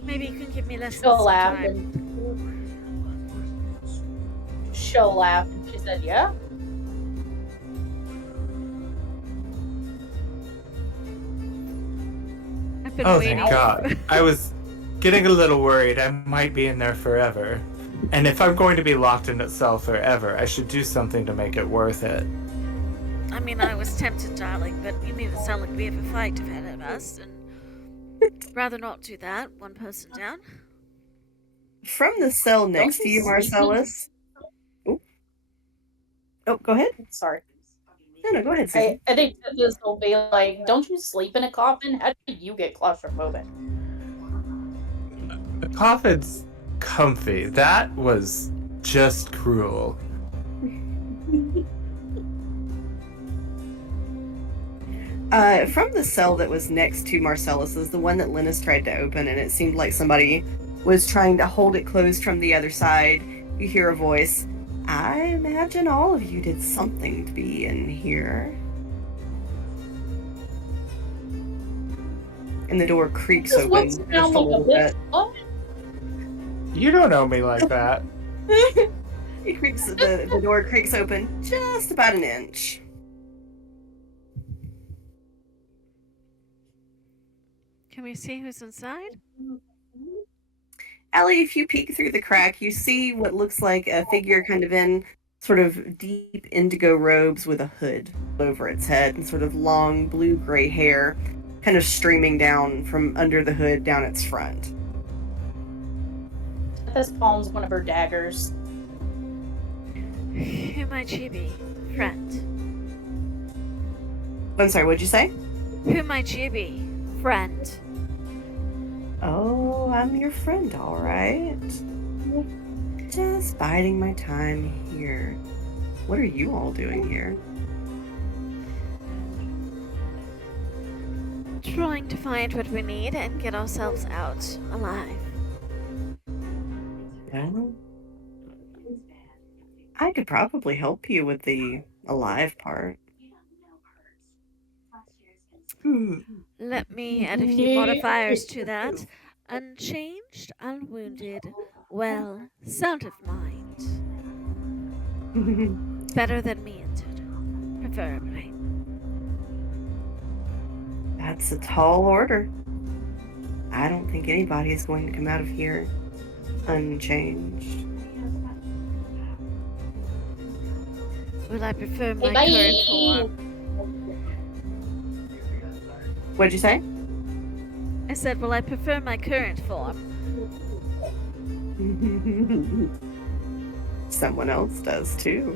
Maybe you can give me less She'll than laugh time. and she'll laugh, and she said, "Yeah." I've been Oh, waiting. thank God. I was getting a little worried. I might be in there forever. And if I'm going to be locked in itself forever, I should do something to make it worth it. I mean, I was tempted, darling, but you made it sound like we have a fight ahead of us, and rather not do that. One person down. From the cell next to you, you Marcellus. Oh, go ahead. Sorry. No, go ahead, Susan. I think this will be like, don't you sleep in a coffin? How do you get claustrophobic? The coffin's comfy. That was just cruel. From the cell that was next to Marcellus's, the one that Linus tried to open, and it seemed like somebody was trying to hold it closed from the other side, you hear a voice. I imagine all of you did something to be in here. And the door creaks This open looks just down a like a little bit. bit. What? You don't know me like that. The door creaks open just about an inch. Can we see who's inside? Allie, if you peek through the crack, you see what looks like a figure kind of in sort of deep indigo robes with a hood over its head and sort of long blue-gray hair kind of streaming down from under the hood down its front. This palms one of her daggers. Who might you be, friend? I'm sorry, what'd you say? Who might you be, friend? Oh, I'm your friend, all right. Just biding my time here. What are you all doing here? Trying to find what we need and get ourselves out alive. Well, I could probably help you with the alive part. Let me add a few modifiers to that. Unchanged, unwounded, well, sound of mind. Better than me injured, preferably. That's a tall order. I don't think anybody is going to come out of here unchanged. Well, I prefer Hey, my bye. current form. What'd you say? I said, well, I prefer my current form. Someone else does too.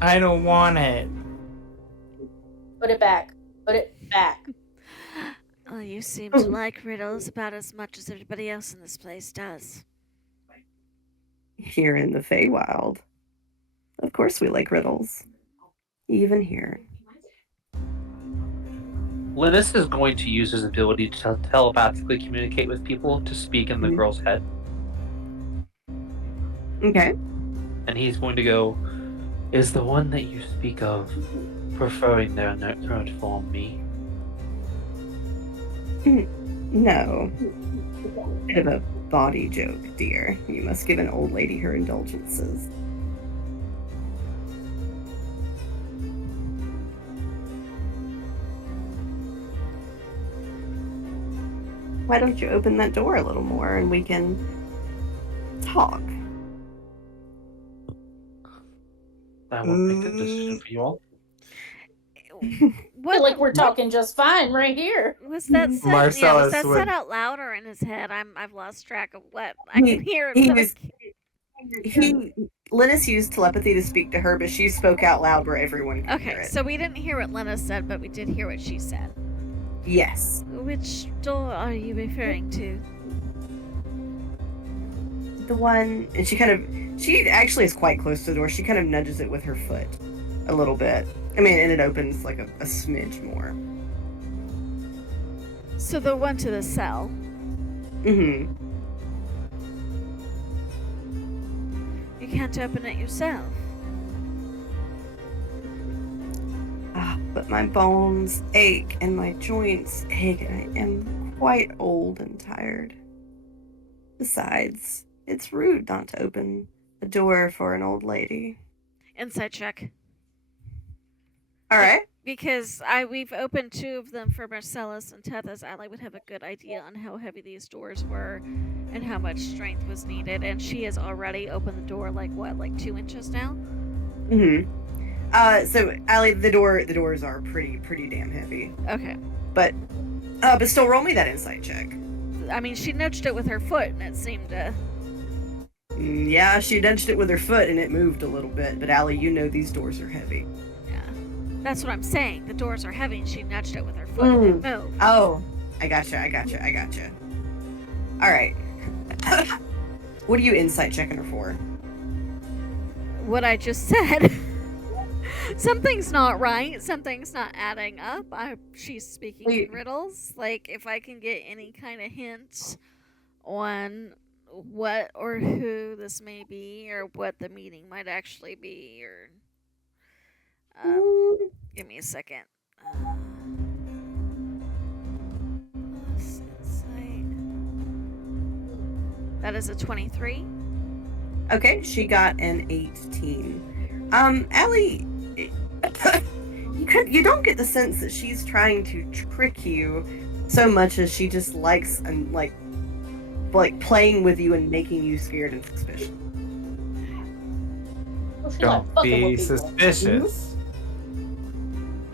I don't want it. Put it back. Put it back. Well, you seem to like riddles about as much as everybody else in this place does. Here in the Feywild, of course we like riddles. Even here. Linus is going to use his ability to telepathically communicate with people to speak in the Mhm. girl's head. Okay. And he's going to go, is the one that you speak of preferring their current form me? No. Bit of a body joke, dear. You must give an old lady her indulgences. Why don't you open that door a little more and we can talk? I will make that decision for you all. I feel like we're talking just fine right here. Was that said? Marcellus was that would- said out loud or in his head? I've lost track of what I can hear. he But was- Linus used telepathy to speak to her, but she spoke out loud where everyone could hear okay, it. so we didn't hear what Lena said, but we did hear what she said. Yes. Which door are you referring to? The one, and she actually is quite close to the door. She kind of nudges it with her foot a little bit. I mean, and it opens like a smidge more. So the one to the cell. Mm-hmm. You can't open it yourself. But my bones ache and my joints ache, and I am quite old and tired. Besides, it's rude not to open a door for an old lady. Insight check. All right. Because we've opened 2 of them for Marcellus and Tethys. Ally would have a good idea on how heavy these doors were and how much strength was needed. And she has already opened the door like 2 inches now? Mm-hmm. So Allie, the doors are pretty damn heavy. Okay. But still, roll me that insight check. I mean, she nudged it with her foot and it seemed to... Yeah, she nudged it with her foot and it moved a little bit. But Allie, you know these doors are heavy. Yeah. That's what I'm saying. The doors are heavy and she nudged it with her foot and it moved. Oh, I gotcha. All right. What are you insight checking her for? What I just said. Something's not right. Something's not adding up. She's speaking in riddles. Like, if I can get any kind of hints on what or who this may be, or what the meeting might actually be, or give me a second. Insight. That is a 23. Okay, she got an 18. Allie, you don't get the sense that she's trying to trick you so much as she just likes and like playing with you and making you scared and suspicious. Don't be suspicious.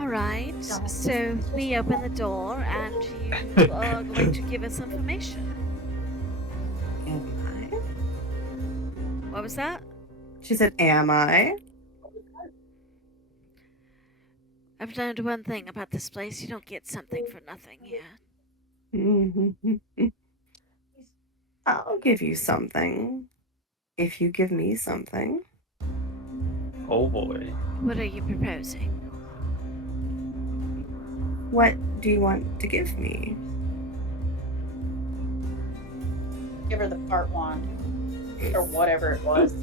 Alright, so we open the door and you are going to give us information. Am I? What was that? She said, am I? I've learned one thing about this place. You don't get something for nothing here. I'll give you something. If you give me something. Oh boy. What are you proposing? What do you want to give me? Give her the fart wand. Or whatever it was.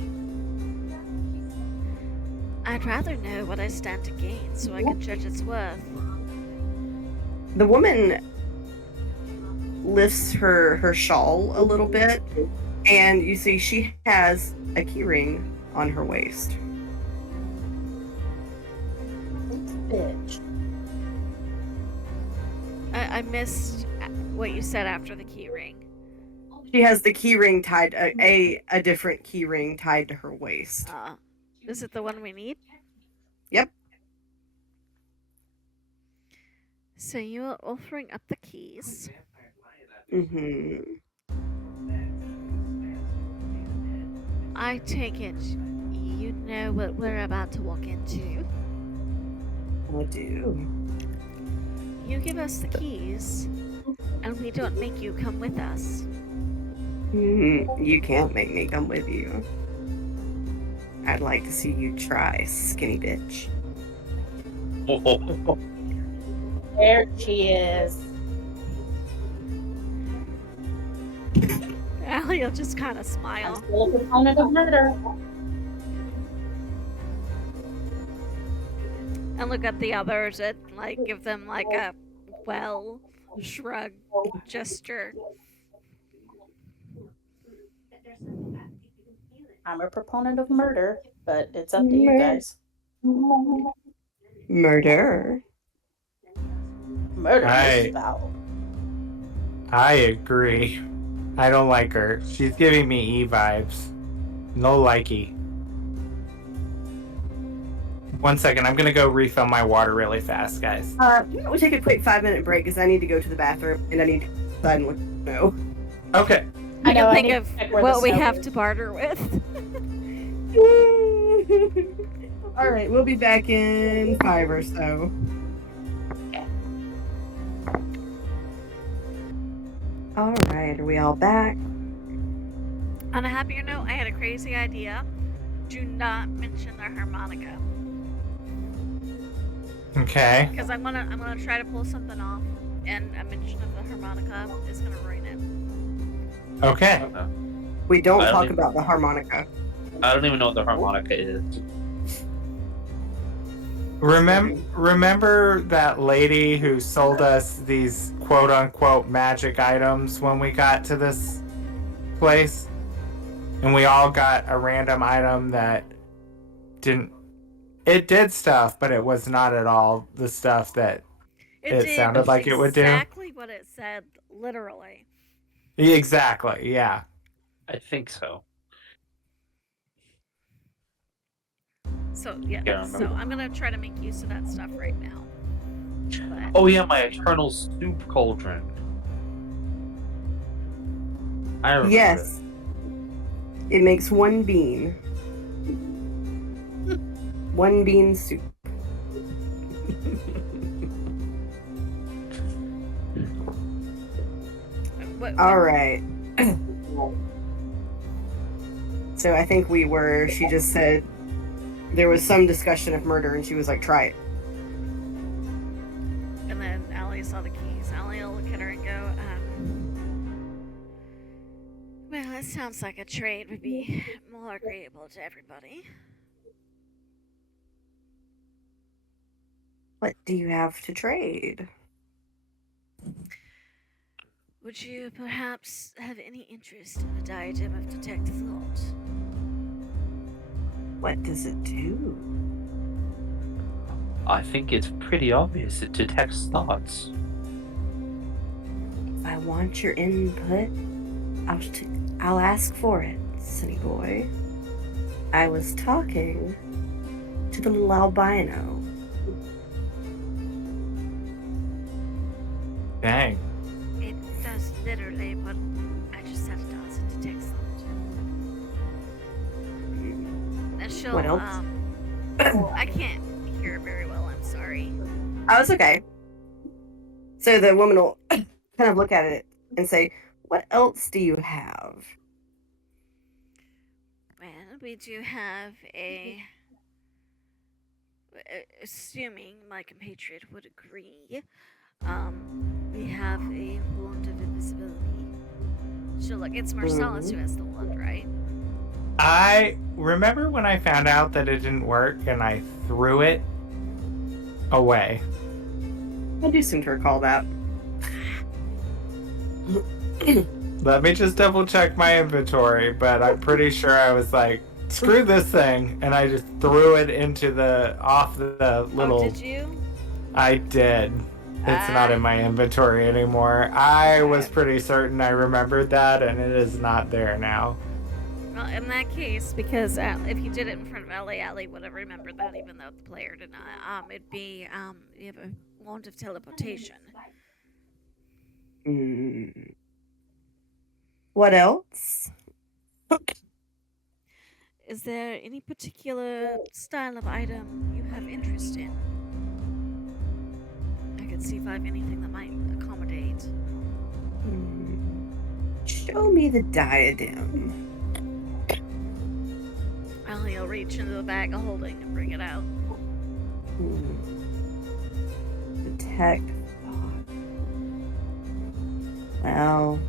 I'd rather know what I stand to gain so I can judge its worth. The woman lifts her shawl a little bit, and you see she has a keyring on her waist. Bitch. I missed what you said after the key ring. She has the key ring tied, a different key ring tied to her waist. Is it the one we need? Yep. So you are offering up the keys. Mm-hmm. I take it you know what we're about to walk into. I do. You give us the keys, and we don't make you come with us. You can't make me come with you. I'd like to see you try, skinny bitch. There she is. Allie will just kind of smile. I'm still a proponent of murder. And look at the others and give them a shrug gesture. I'm a proponent of murder, but it's up to you guys. Murder. Murder Right. is foul. I agree. I don't like her. She's giving me E vibes. No likey. 1 second, I'm gonna go refill my water really fast, guys. We'll take a quick 5-minute break because I need to go to the bathroom and I need to decide and look. No. Okay. I know, can I think need of to check where the what we snow have is. to barter with. All right, we'll be back in 5 or so. All right, are we all back? On a happier note, I had a crazy idea. Do not mention the harmonica, Okay. because I'm gonna try to pull something off, and a mention of the harmonica is gonna ruin it. Okay. We don't I don't talk even- about the harmonica. I don't even know what the harmonica is. Remember that lady who sold us these quote unquote magic items when we got to this place? And we all got a random item that it did stuff, but it was not at all the stuff that It did sounded like it would do. exactly what it said, literally. exactly, yeah. I think so. So yeah, Yeah, I so remember. I'm gonna try to make use of that stuff right now. But Oh yeah, my eternal soup cauldron. I remember. Yes. It makes 1 bean. 1 bean soup. All right. So I think she just said there was some discussion of murder and she was like, try it. And then Allie saw the keys. Allie will look at her and go, well, it sounds like a trade would be more agreeable to everybody. What do you have to trade? Would you perhaps have any interest in the diadem of detect thought? What does it do? I think it's pretty obvious it detects thoughts. If I want your input, I'll ask for it, silly boy. I was talking to the little albino. Dang. It does literally, but I just said it does. It detects thought. And she'll, What else? I can't hear very well, I'm sorry. Oh, it's okay. So the woman will kind of look at it and say, what else do you have? Well, we do have assuming my compatriot would agree, we have a wand of invisibility. So look, it's Marcellus who has the wand, right? I remember when I found out that it didn't work and I threw it away. I do seem to recall that. Let me just double check my inventory, but I'm pretty sure I was like, screw this thing, and I just threw it into off the little. Oh, did you? I did. It's not in my inventory anymore. I was Okay. pretty certain I remembered that, and it is not there now. Well, in that case, because if you did it in front of Allie would have remembered that, even though the player did not. It'd be you have a wand of teleportation. What else? Is there any particular style of item you have interest in? I can see if I have anything that might accommodate. Show me the diadem. I'll reach into the bag of holding and bring it out. Detect thought. Well,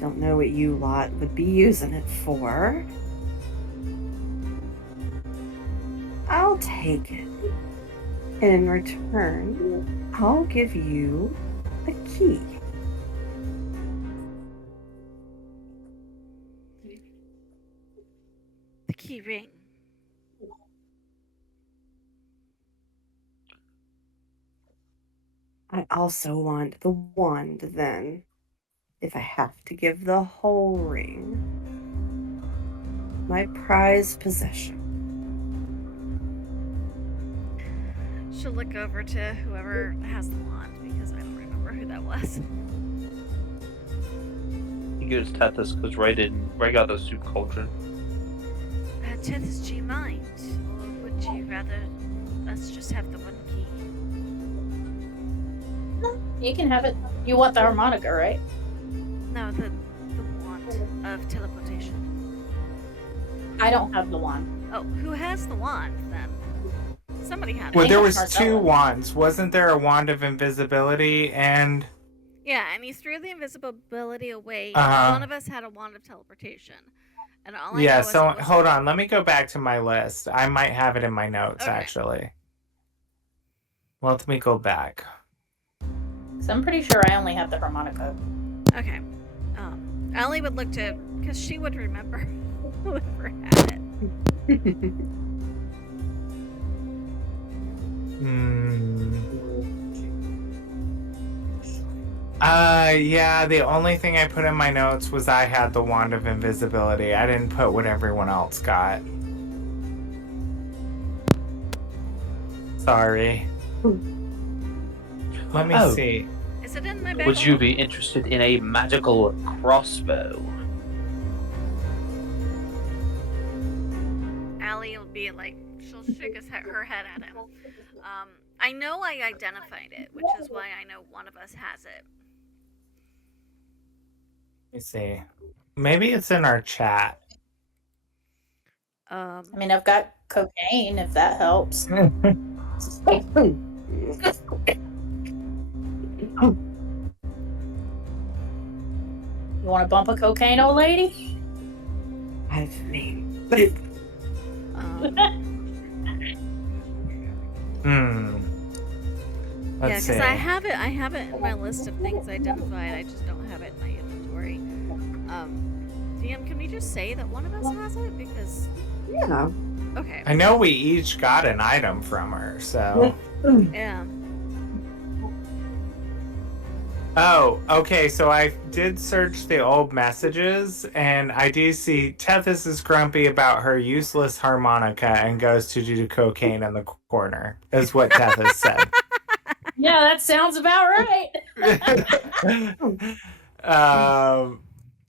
don't know what you lot would be using it for. I'll take it. And in return, I'll give you a key. The key ring. I also want the wand then, if I have to give the whole ring. My prized possession. She'll look over to whoever has the wand because I don't remember who that was. He gives Tethys because Ray got the soup cauldron. Tethys, do you mind? Or would you rather us just have the one key? You can have it. You want the harmonica, right? No, the wand of teleportation. I don't have the wand. Oh, who has the wand then? Somebody had it. Well, think there it's was Marcella. 2 wands. Wasn't there a wand of invisibility and... Yeah, and he threw the invisibility away. Uh-huh. One of us had a wand of teleportation. And all I Yeah, know is so it was hold on. Let me go back to my list. I might have it in my notes, Okay. actually. Let me go back. So I'm pretty sure I only have the harmonica. Okay. Allie would look to, because she would remember whoever had it. Yeah, the only thing I put in my notes was I had the wand of invisibility. I didn't put what everyone else got. Sorry. Let me see. Is it in my bag? Would you be interested in a magical crossbow? Allie will be like, she'll shake her head at him. I know I identified it, which is why I know one of us has it. Let me see. Maybe it's in our chat. I mean, I've got cocaine, if that helps. You want to bump a cocaine, old lady? I've named. Yeah, Let's because see. I have it in my list of things identified. I just don't have it in my inventory. DM, can we just say that one of us has it? Because Yeah. okay. I know we each got an item from her, so. Yeah. Oh, okay, so I did search the old messages, and I do see Tethys is grumpy about her useless harmonica and goes to do cocaine in the corner, is what Tethys said. Yeah, that sounds about right.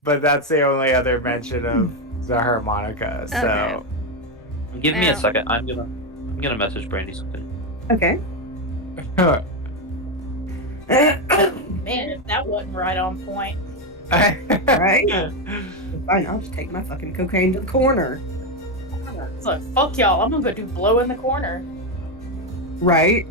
But that's the only other mention of the harmonica, so... Okay. Give me a Well- second. I'm gonna message Brandy something. Okay. Man, if that wasn't right on point. Right? Fine, I'll just take my fucking cocaine to the corner. It's like, fuck y'all, I'm gonna go do blow in the corner. Right?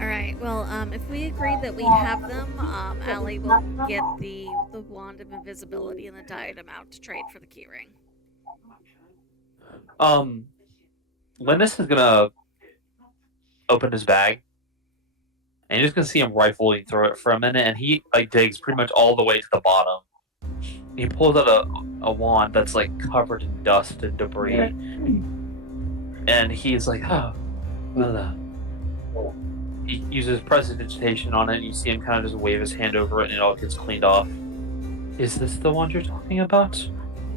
All right. Well, if we agree that we have them, Allie will get the wand of invisibility and the diadem out to trade for the keyring. Linus is gonna open his bag And you're just gonna see him rifling through it for a minute, and he like digs pretty much all the way to the bottom. He pulls out a wand that's like covered in dust and debris, and he's like, "Oh, well." He uses prestidigitation on it, and you see him kind of just wave his hand over it, and it all gets cleaned off. Is this the wand you're talking about?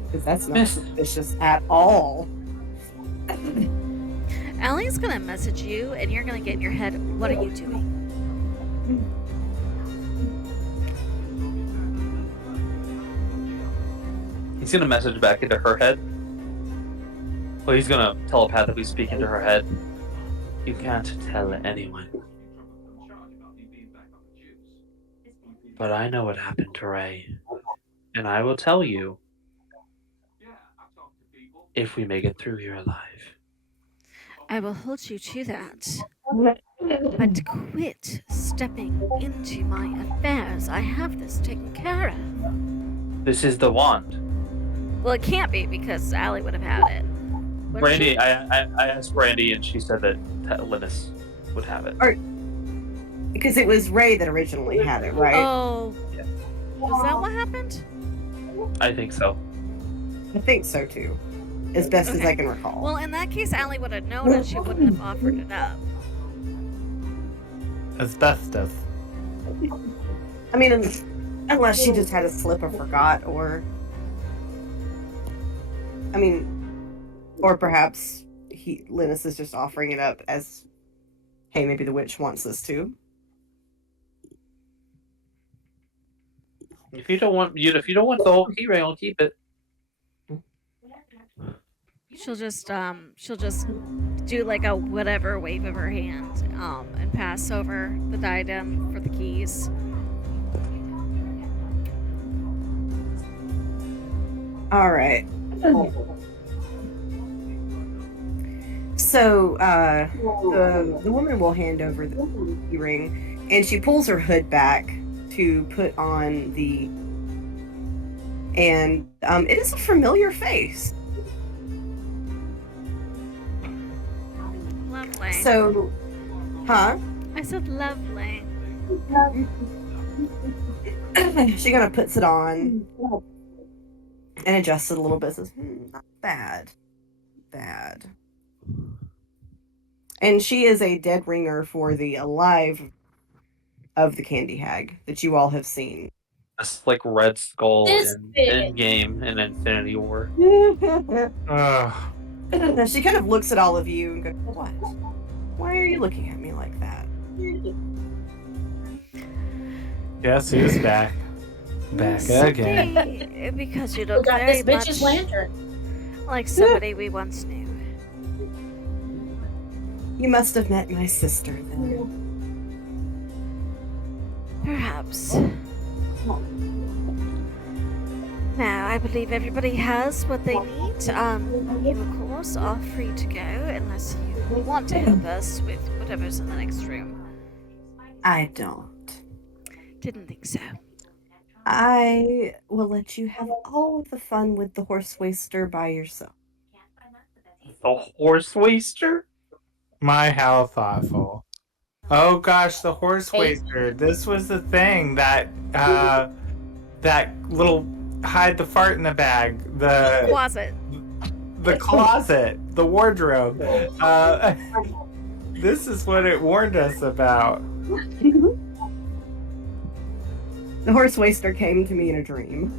Because that's not Miss- suspicious at all. Allie's gonna message you, and you're gonna get in your head, what are you doing? He's gonna message back into her head. Well, he's gonna telepathically speak into her head. You can't tell anyone. But I know what happened to Ray. And I will tell you if we make it through here alive. I will hold you to that. But quit stepping into my affairs. I have this taken care of. This is the wand. Well, it can't be because Allie would have had it. Wouldn't Brandy, she? I asked Brandy, and she said that Linus would have it. Because it was Ray that originally had it, right? Oh. Yeah. Was that what happened? I think so. I think so too. As best as Okay. I can recall. Well, in that case, Allie would have known and she wouldn't have offered it up. Asbestos. I mean, unless she just had a slip or forgot, or... I mean, or perhaps Linus is just offering it up as, hey, maybe the witch wants this too. If you don't want the whole key ring, I'll keep it. She'll just do like a whatever wave of her hand, and pass over the diadem for the keys. All right. So the woman will hand over the key ring, and she pulls her hood back to put on and it is a familiar face. Lovely. So, huh? I said lovely. She kind of puts it on and adjusts it a little bit. Says, not bad. And she is a dead ringer for the alive of the Candy Hag that you all have seen. That's like Red Skull This in bitch. Endgame and Infinity War. Ugh. She kind of looks at all of you and goes, "What? Why are you looking at me like that?" Yes, who's back? Back again. Simply because you Who look got very this bitch's much lantern? like somebody we once knew. You must have met my sister then. Perhaps. Now, I believe everybody has what they need. You, of course, are free to go unless you want to help us with whatever's in the next room. I don't. Didn't think so. I will let you have all of the fun with the horse waster by yourself. The horse waster? My, how thoughtful. Oh gosh, the horse Hey. waster. This was the thing that that little hide the fart in the bag. The Closet. closet, the wardrobe. This is what it warned us about. The horse waster came to me in a dream.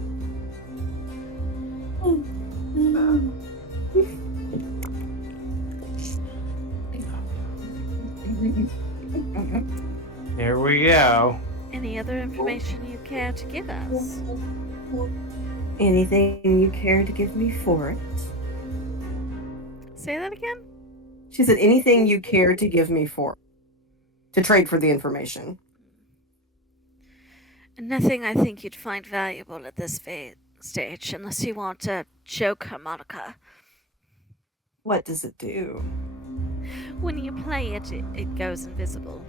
Here we go. Any other information you care to give us? Anything you care to give me for it? Say that again? She said, anything you care to give me for it. To trade for the information. Nothing I think you'd find valuable at this stage, unless you want a joke harmonica. What does it do? When you play it, it goes invisible.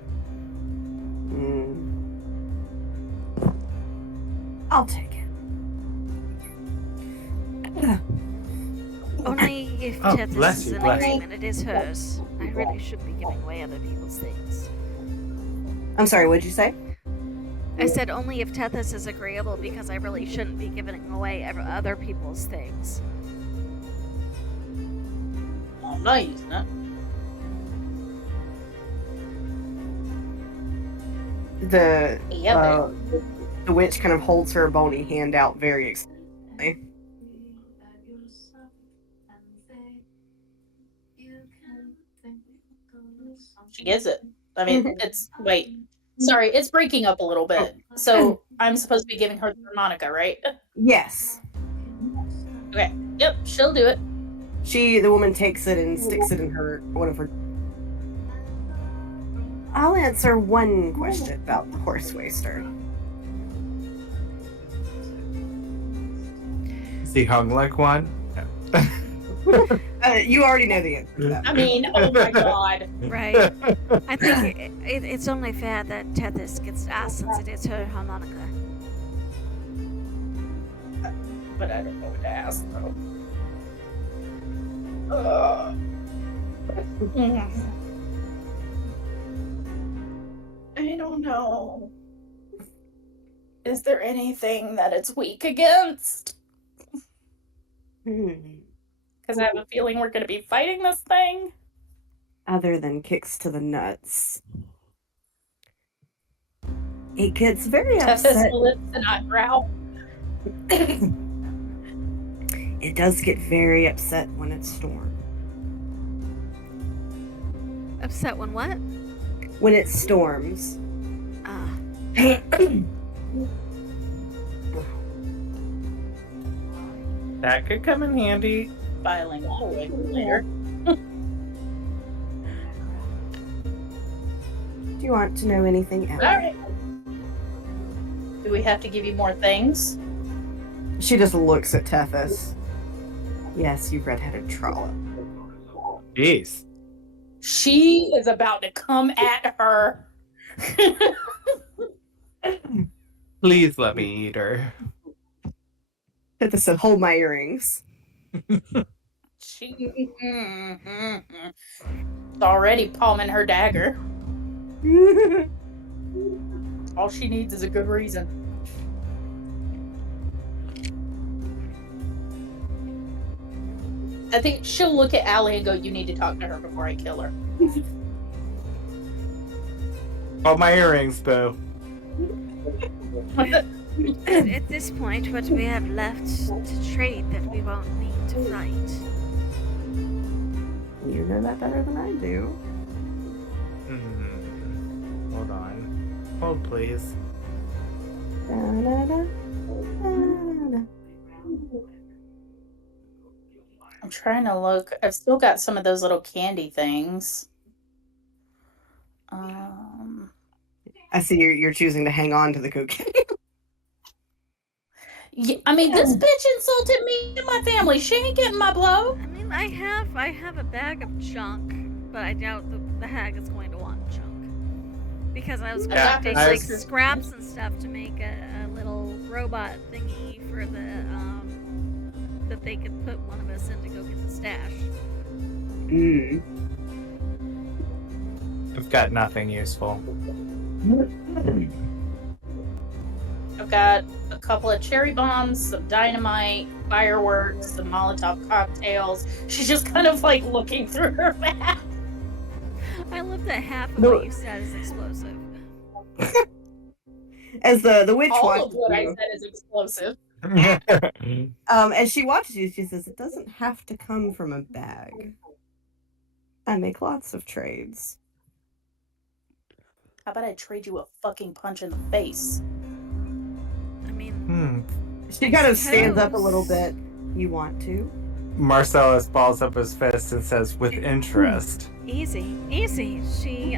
I'll take it. Only if Oh, this bless is you, an bless you. agreement, it is hers. I really should be giving away other people's things. I'm sorry, what'd you say? I said only if Tethys is agreeable, because I really shouldn't be giving away other people's things. I'm not using it. The witch kind of holds her bony hand out very excitedly. She gives it. I mean, sorry, it's breaking up a little bit. So I'm supposed to be giving her the harmonica, right? Yes. Okay. Yep, she'll do it. The woman takes it and sticks it in one of her. I'll answer one question about the horse waster. Is he hung like one? You already know the answer to that. I mean, oh my god. Right. I think it's only fair that Tethys gets asked, since it is her harmonica. But I don't know what to ask, though. I don't know. Is there anything that it's weak against? Because I have a feeling we're going to be fighting this thing. Other than kicks to the nuts. It gets very upset. Tethys lifts an eyebrow. It does get very upset when it's stormed. Upset when what? When it storms. That could come in handy. Filing away later. Do you want to know anything else? Alright. Do we have to give you more things? She just looks at Tethys. Yes, you redheaded trollop. Jeez. She is about to come at her. Please let me eat her. Tethys said, hold my earrings. She's already palming her dagger. All she needs is a good reason. I think she'll look at Allie and go, you need to talk to her before I kill her. Oh, my earrings, boo. At this point, what we have left to trade that we won't need to fight. You know that better than I do. Hold on. Hold, please. Da-da-da, da-da. I'm trying to look. I've still got some of those little candy things. I see you're choosing to hang on to the cookie. Yeah, I mean, this bitch insulted me and my family. She ain't getting my blow. I mean, I have a bag of junk, but I doubt the hag is going to want junk. Because I was collecting like scraps and stuff to make a little robot thingy for the that they could put one of us in to go get the stash. I've got nothing useful. I've got a couple of cherry bombs, some dynamite, fireworks, some Molotov cocktails. She's just kind of like looking through her bag. I love that half of what you said is explosive. As the witch All watches of what I you, said is explosive. as she watches you, she says, it doesn't have to come from a bag. I make lots of trades. How about I trade you a fucking punch in the face? I mean, She kind of stands up a little bit. You want to? Marcellus balls up his fist and says, with interest. easy. She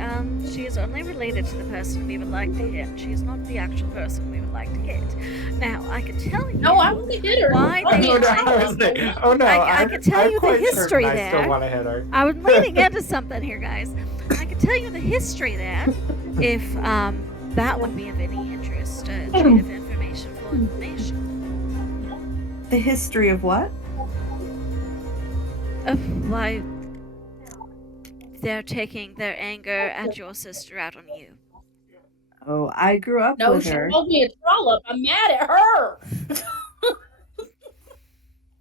is only related to the person we would like to hit. She is not the actual person we would like to hit. Now, I can tell you. No, I want to hit her. Why I they mean, I can tell you the history I there. still want to hit her. I was leading into something here, guys. I can tell you the history there, if that would be of any interest. Trade of information for information. The history of what? Of why they're taking their anger at your sister out on you. Oh, I grew up No, with she her. called me a trollop. I'm mad at her.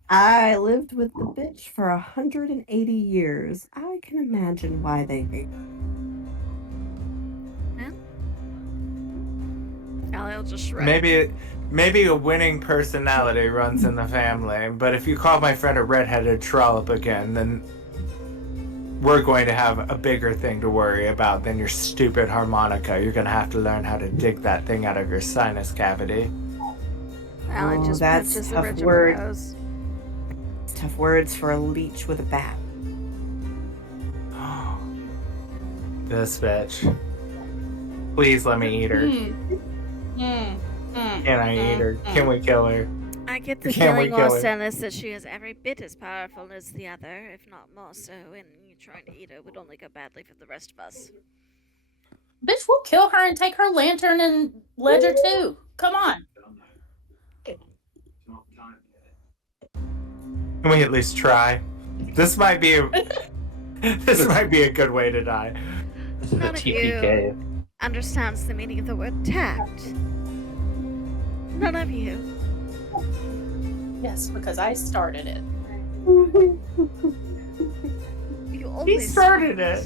I lived with the bitch for 180 years. I can imagine why they hate her. I'll just shrug. Maybe a winning personality runs in the family, but if you call my friend a redheaded trollop again, then we're going to have a bigger thing to worry about than your stupid harmonica. You're going to have to learn how to dig that thing out of your sinus cavity. Alan Oh, just that's punches the tough ridge of her word. nose. Tough words for a leech with a bat. This bitch. Please let me eat her. Can I eat her? Can we kill her? I get the Can we feeling, kill her? Marcellus, that she is every bit as powerful as the other, if not more so, and you trying to eat her would only go badly for the rest of us. Bitch, we'll kill her and take her lantern and ledger too. Come on. Can we at least try? This might be a good way to die. This is a None of you TPK. understands the meaning of the word tact. None of you. Yes, because I started it. You He always started it.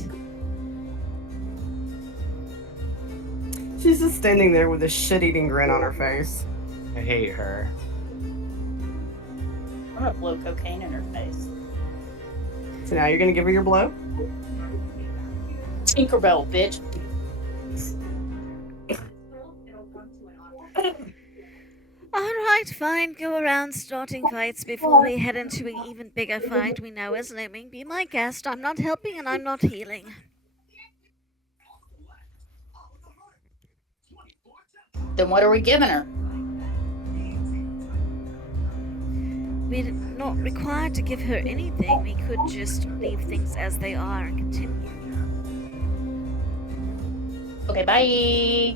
She's just standing there with a shit-eating grin on her face. I hate her. I'm gonna blow cocaine in her face. So now you're gonna give her your blow? Tinkerbell, bitch. Alright, fine. Go around starting fights before we head into an even bigger fight we know is looming. Be my guest. I'm not helping and I'm not healing. Then what are we giving her? We're not required to give her anything. We could just leave things as they are and continue. Okay, bye.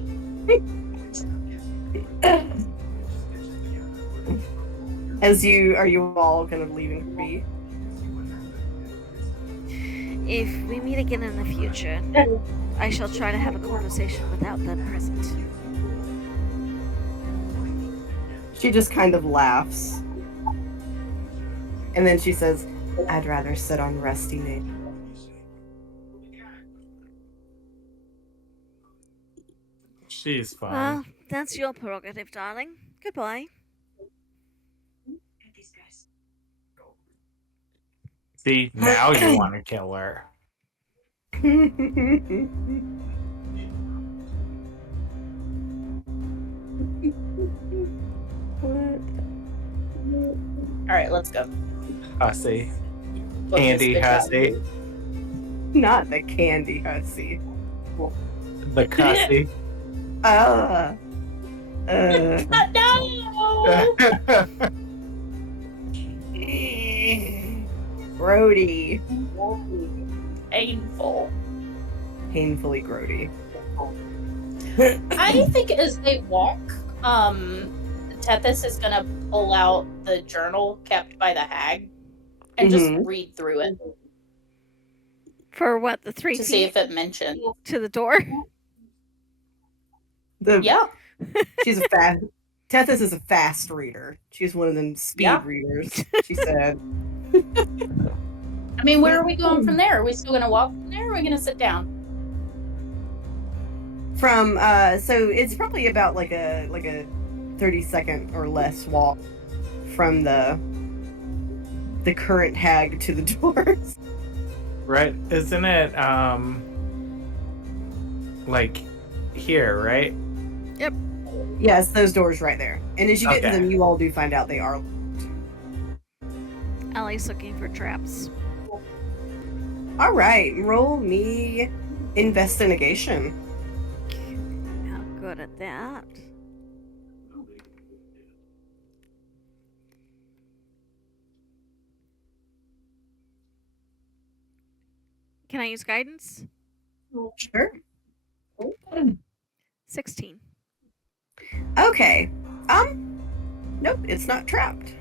Are you all kind of leaving her be? If we meet again in the future, I shall try to have a conversation without them present. She just kind of laughs. And then she says, I'd rather sit on rusty nail. She's fine. Well, that's your prerogative, darling. Goodbye. See, now you want to kill her. Alright, let's go. Hussy. Book this Candy bitch out. hussy. Not the candy hussy. The cussy. No! Grody. Painful. Painfully grody. I think as they walk, Tethys is gonna pull out the journal kept by the hag and just read through it For what, the 3 to feet see if it mentions. to the door? Yeah. She's a fast. Tethys is a fast reader. She's one of them speed Yeah. readers. She said. I mean, where are we going from there? Are we still gonna walk from there, or are we gonna sit down? From so it's probably about like a 30-second or less walk from the current hag to the doors. Right? Isn't it like here, right? Yes, those doors right there. And as you get to Okay. them, you all do find out they are. Allie's looking for traps. All right, roll me investigation. I'm good at that. Can I use guidance? Sure. 16. Okay. Nope, it's not trapped.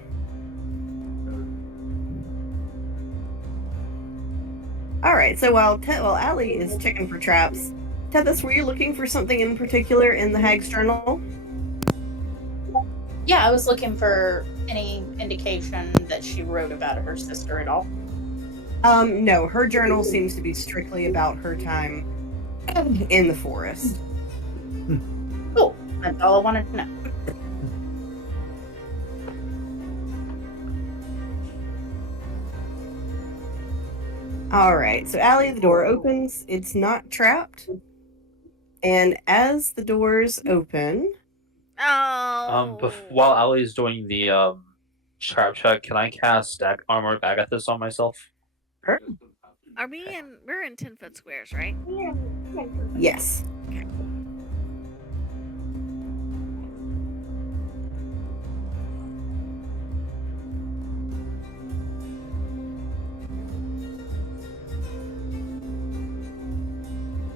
All right. So while Allie is checking for traps, Tethys, were you looking for something in particular in the Hag's journal? Yeah, I was looking for any indication that she wrote about her sister at all. No, her journal seems to be strictly about her time in the forest. Cool. That's all I wanted to know. Alright, so Allie, the door opens. It's not trapped. And as the doors open, Oh. While Ali's doing the sharp check, can I cast stack armor Agathis on myself? Are we in? We're in 10-foot squares, right? yes.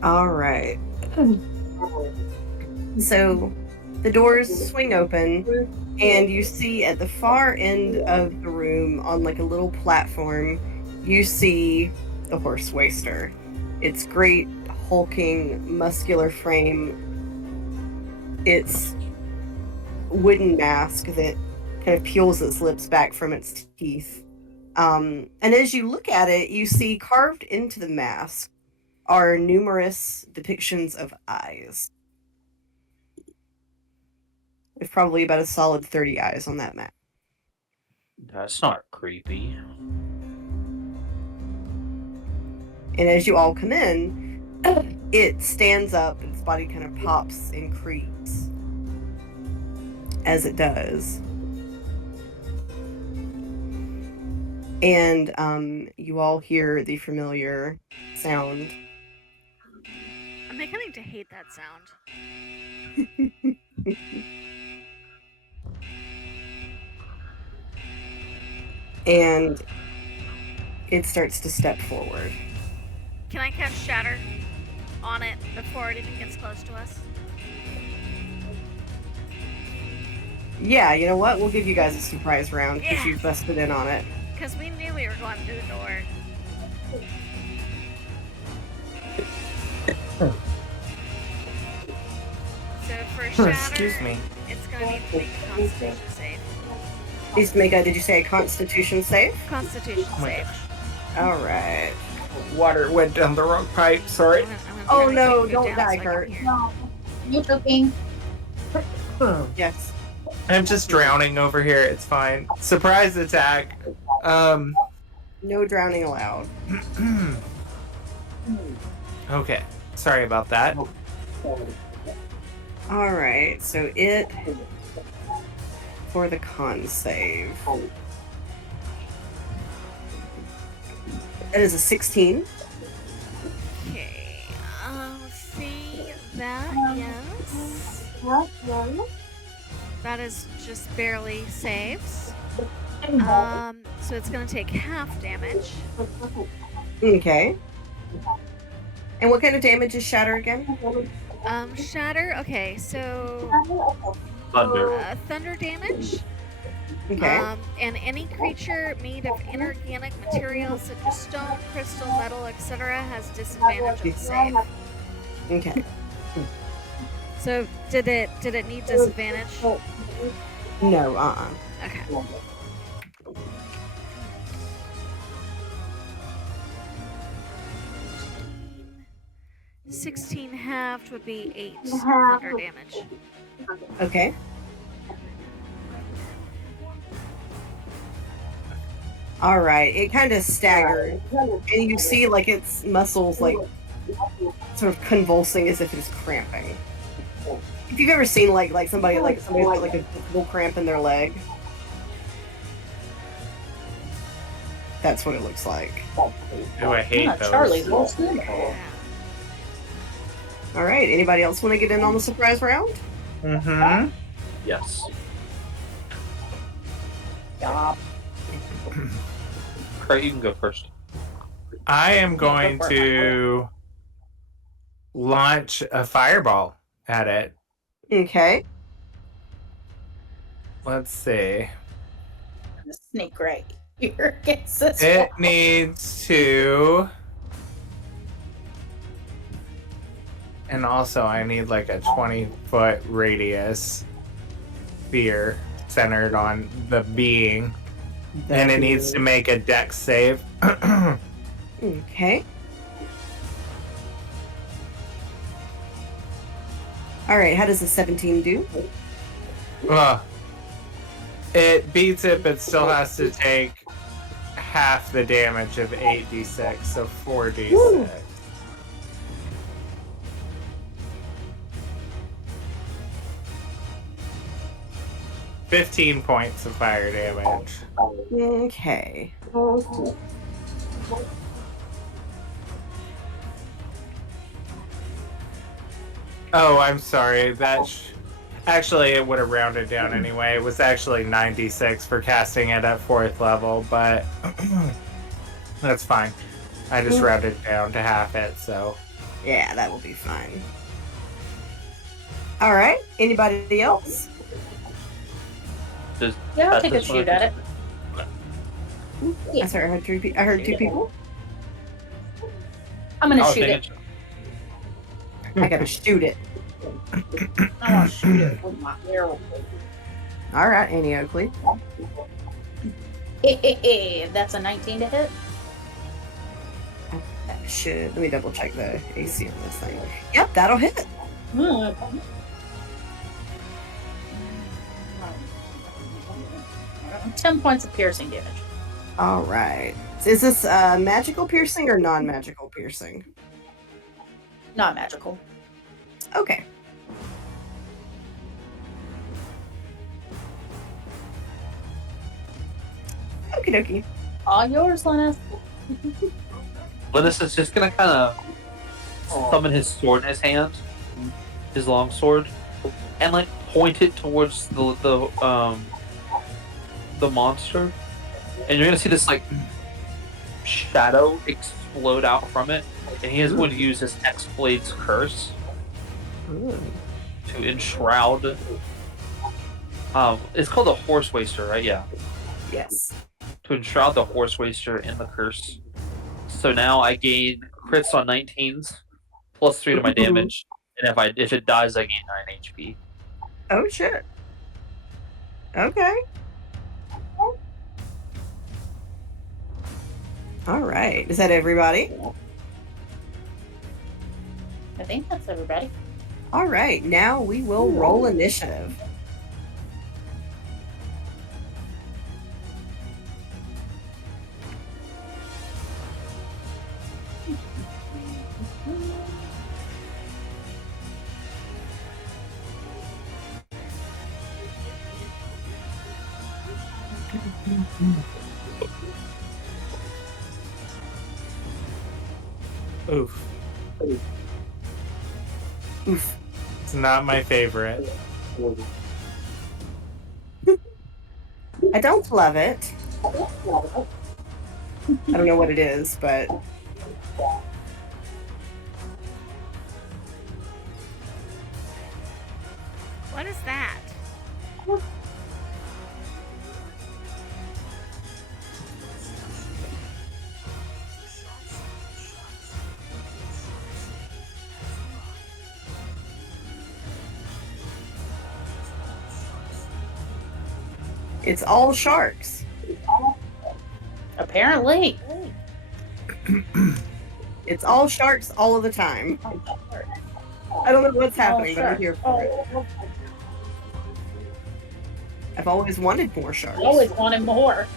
Alright. So the doors swing open, and you see at the far end of the room, on like a little platform, you see the horse waster. Its great, hulking, muscular frame, its wooden mask that kind of peels its lips back from its teeth. And as you look at it, you see carved into the mask are numerous depictions of eyes. There's probably about a solid 30 eyes on that map. That's not creepy. And as you all come in, it stands up, its body kind of pops and creaks as it does. And you all hear the familiar sound. I'm beginning to hate that sound. And it starts to step forward. Can I cast Shatter on it before it even gets close to us? Yeah, you know what? We'll give you guys a surprise round because Yeah. you've busted in on it. Because we knew we were going through the door. So for Shatter, Excuse me. it's going to need to make a Constitution save. Please make a, did you say a Constitution save? Constitution Oh my save. Alright. Water went down the wrong pipe. Sorry. I'm gonna Oh really no, take you don't down die, so I can Kurt. hear. No, you're joking. Yes. I'm just drowning over here. It's fine. Surprise attack. No drowning allowed. Okay. Sorry about that. Alright, so it, for the con save, that is a 16. Okay. Let's see. That, yes. That is just barely saves. So it's going to take half damage. Okay. And what kind of damage is Shatter again? Shatter. Okay, so Thunder. thunder damage. Okay. And any creature made of inorganic materials such as stone, crystal, metal, etc. has disadvantage on the save. Okay. So did it need disadvantage? No, Okay. 16 halved would be 8 thunder damage. Okay. Alright, it kind of staggered. And you see, like, its muscles, like, sort of convulsing as if it's cramping. If you've ever seen, like somebody with, like, a little cramp in their leg, that's what it looks like. Oh, I hate Yeah, those. Charlie Wilson. Yeah. Alright, anybody else want to get in on the surprise round? Mm-hmm. Yes. Yeah. Kurt, you can go first. I am going to launch a fireball at it. Okay. Let's see. The snake right here gets this It one. needs to And also, I need like a 20-foot radius sphere centered on the being. And it needs to make a dex save. Okay. Alright, how does a 17 do? It beats it, but still has to take half the damage of 8d6, so 4d6. Woo. 15 points of fire damage. Okay. Oh, I'm sorry. Actually, it would have rounded down anyway. It was actually 96 for casting it at 4th level, but that's fine. I just rounded down to half it, so. Yeah, that will be fine. Alright, anybody else? Yeah, I'll take a shoot at it. I'm sorry, I heard two people. I'm gonna shoot it. I gotta shoot it. I want to shoot it with my arrow. Alright, Annie Oakley. That's a 19 to hit. Let me double check the AC on this thing. Yep, that'll hit. 10 points of piercing damage. Alright. Is this magical piercing or non-magical piercing? Not magical. Okay. Okie dokie. All yours, Linus. Linus is just gonna kind of summon his sword in his hand, his long sword, and like point it towards the monster, and you're gonna see this like shadow explode out from it, and he is going to use his X-Blade's curse to enshroud. It's called a horse waster, right? Yeah. Yes. To enshroud the horse waster in the curse. So now I gain crits on 19s, plus 3 to my damage, and if it dies, I gain 9 HP. Oh shit. Okay. Alright. Is that everybody? I think that's everybody. Alright, now we will roll initiative. Oof. Oof. It's not my favorite. I don't love it. I don't know what it is, but... What is that? It's all sharks. Apparently. It's all sharks all of the time. I don't know what's happening, but I'm here for it. I've always wanted more sharks. I always wanted more.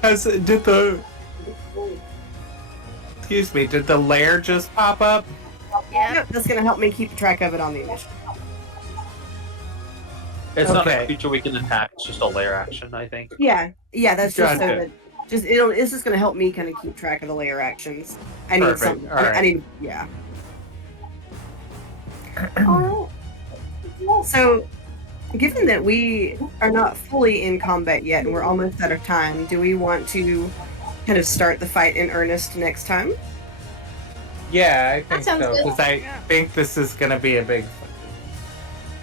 Did the lair just pop up? Yeah. Yep, that's gonna help me keep track of it on the initiative. It's not a Okay. creature we can attack, it's just a lair action, I think. Yeah, that's just so Gotcha. that it's just gonna help me kind of keep track of the layer actions. I need Perfect. something. All right. I need Alright. So, given that we are not fully in combat yet and we're almost out of time, do we want to kind of start the fight in earnest next time? Yeah, I think sounds so. good. Because I Yeah. think this is going to be a big.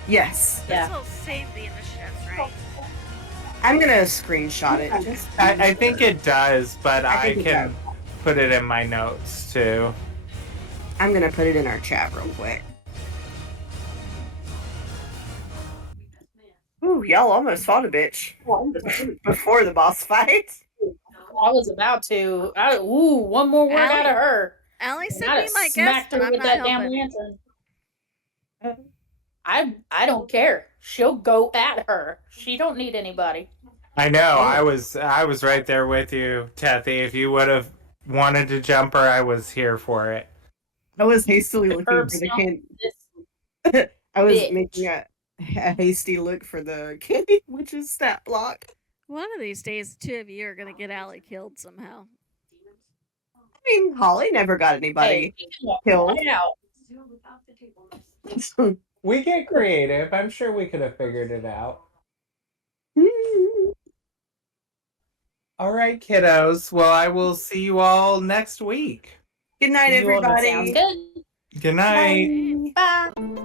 Yes. Yeah. This will save the initiatives, right? I'm gonna screenshot it. I think it does, but I I think it can put it in my notes too. I'm gonna put it in our chat real quick. Ooh, y'all almost fought a bitch before the boss fight. I was about to. One more word out of her. Allie And said I'd be have my guest, smacked but her I'm with not that damn helping. lantern. I don't care. She'll go at her. She don't need anybody. I know. I was right there with you, Tethy. If you would have wanted to jump her, I was here for it. I was hastily The looking curb for the stomp candy. this I was bitch. making a hasty look for the candy witch's stat block. One of these days, the 2 of you are gonna get Allie killed somehow. I mean, Holly never got anybody Hey, he can walk killed. right out. We get creative. I'm sure we could have figured it out. All right, kiddos. Well, I will see you all next week. Good night, See you all next everybody. Sounds good. Good night. Bye. Bye.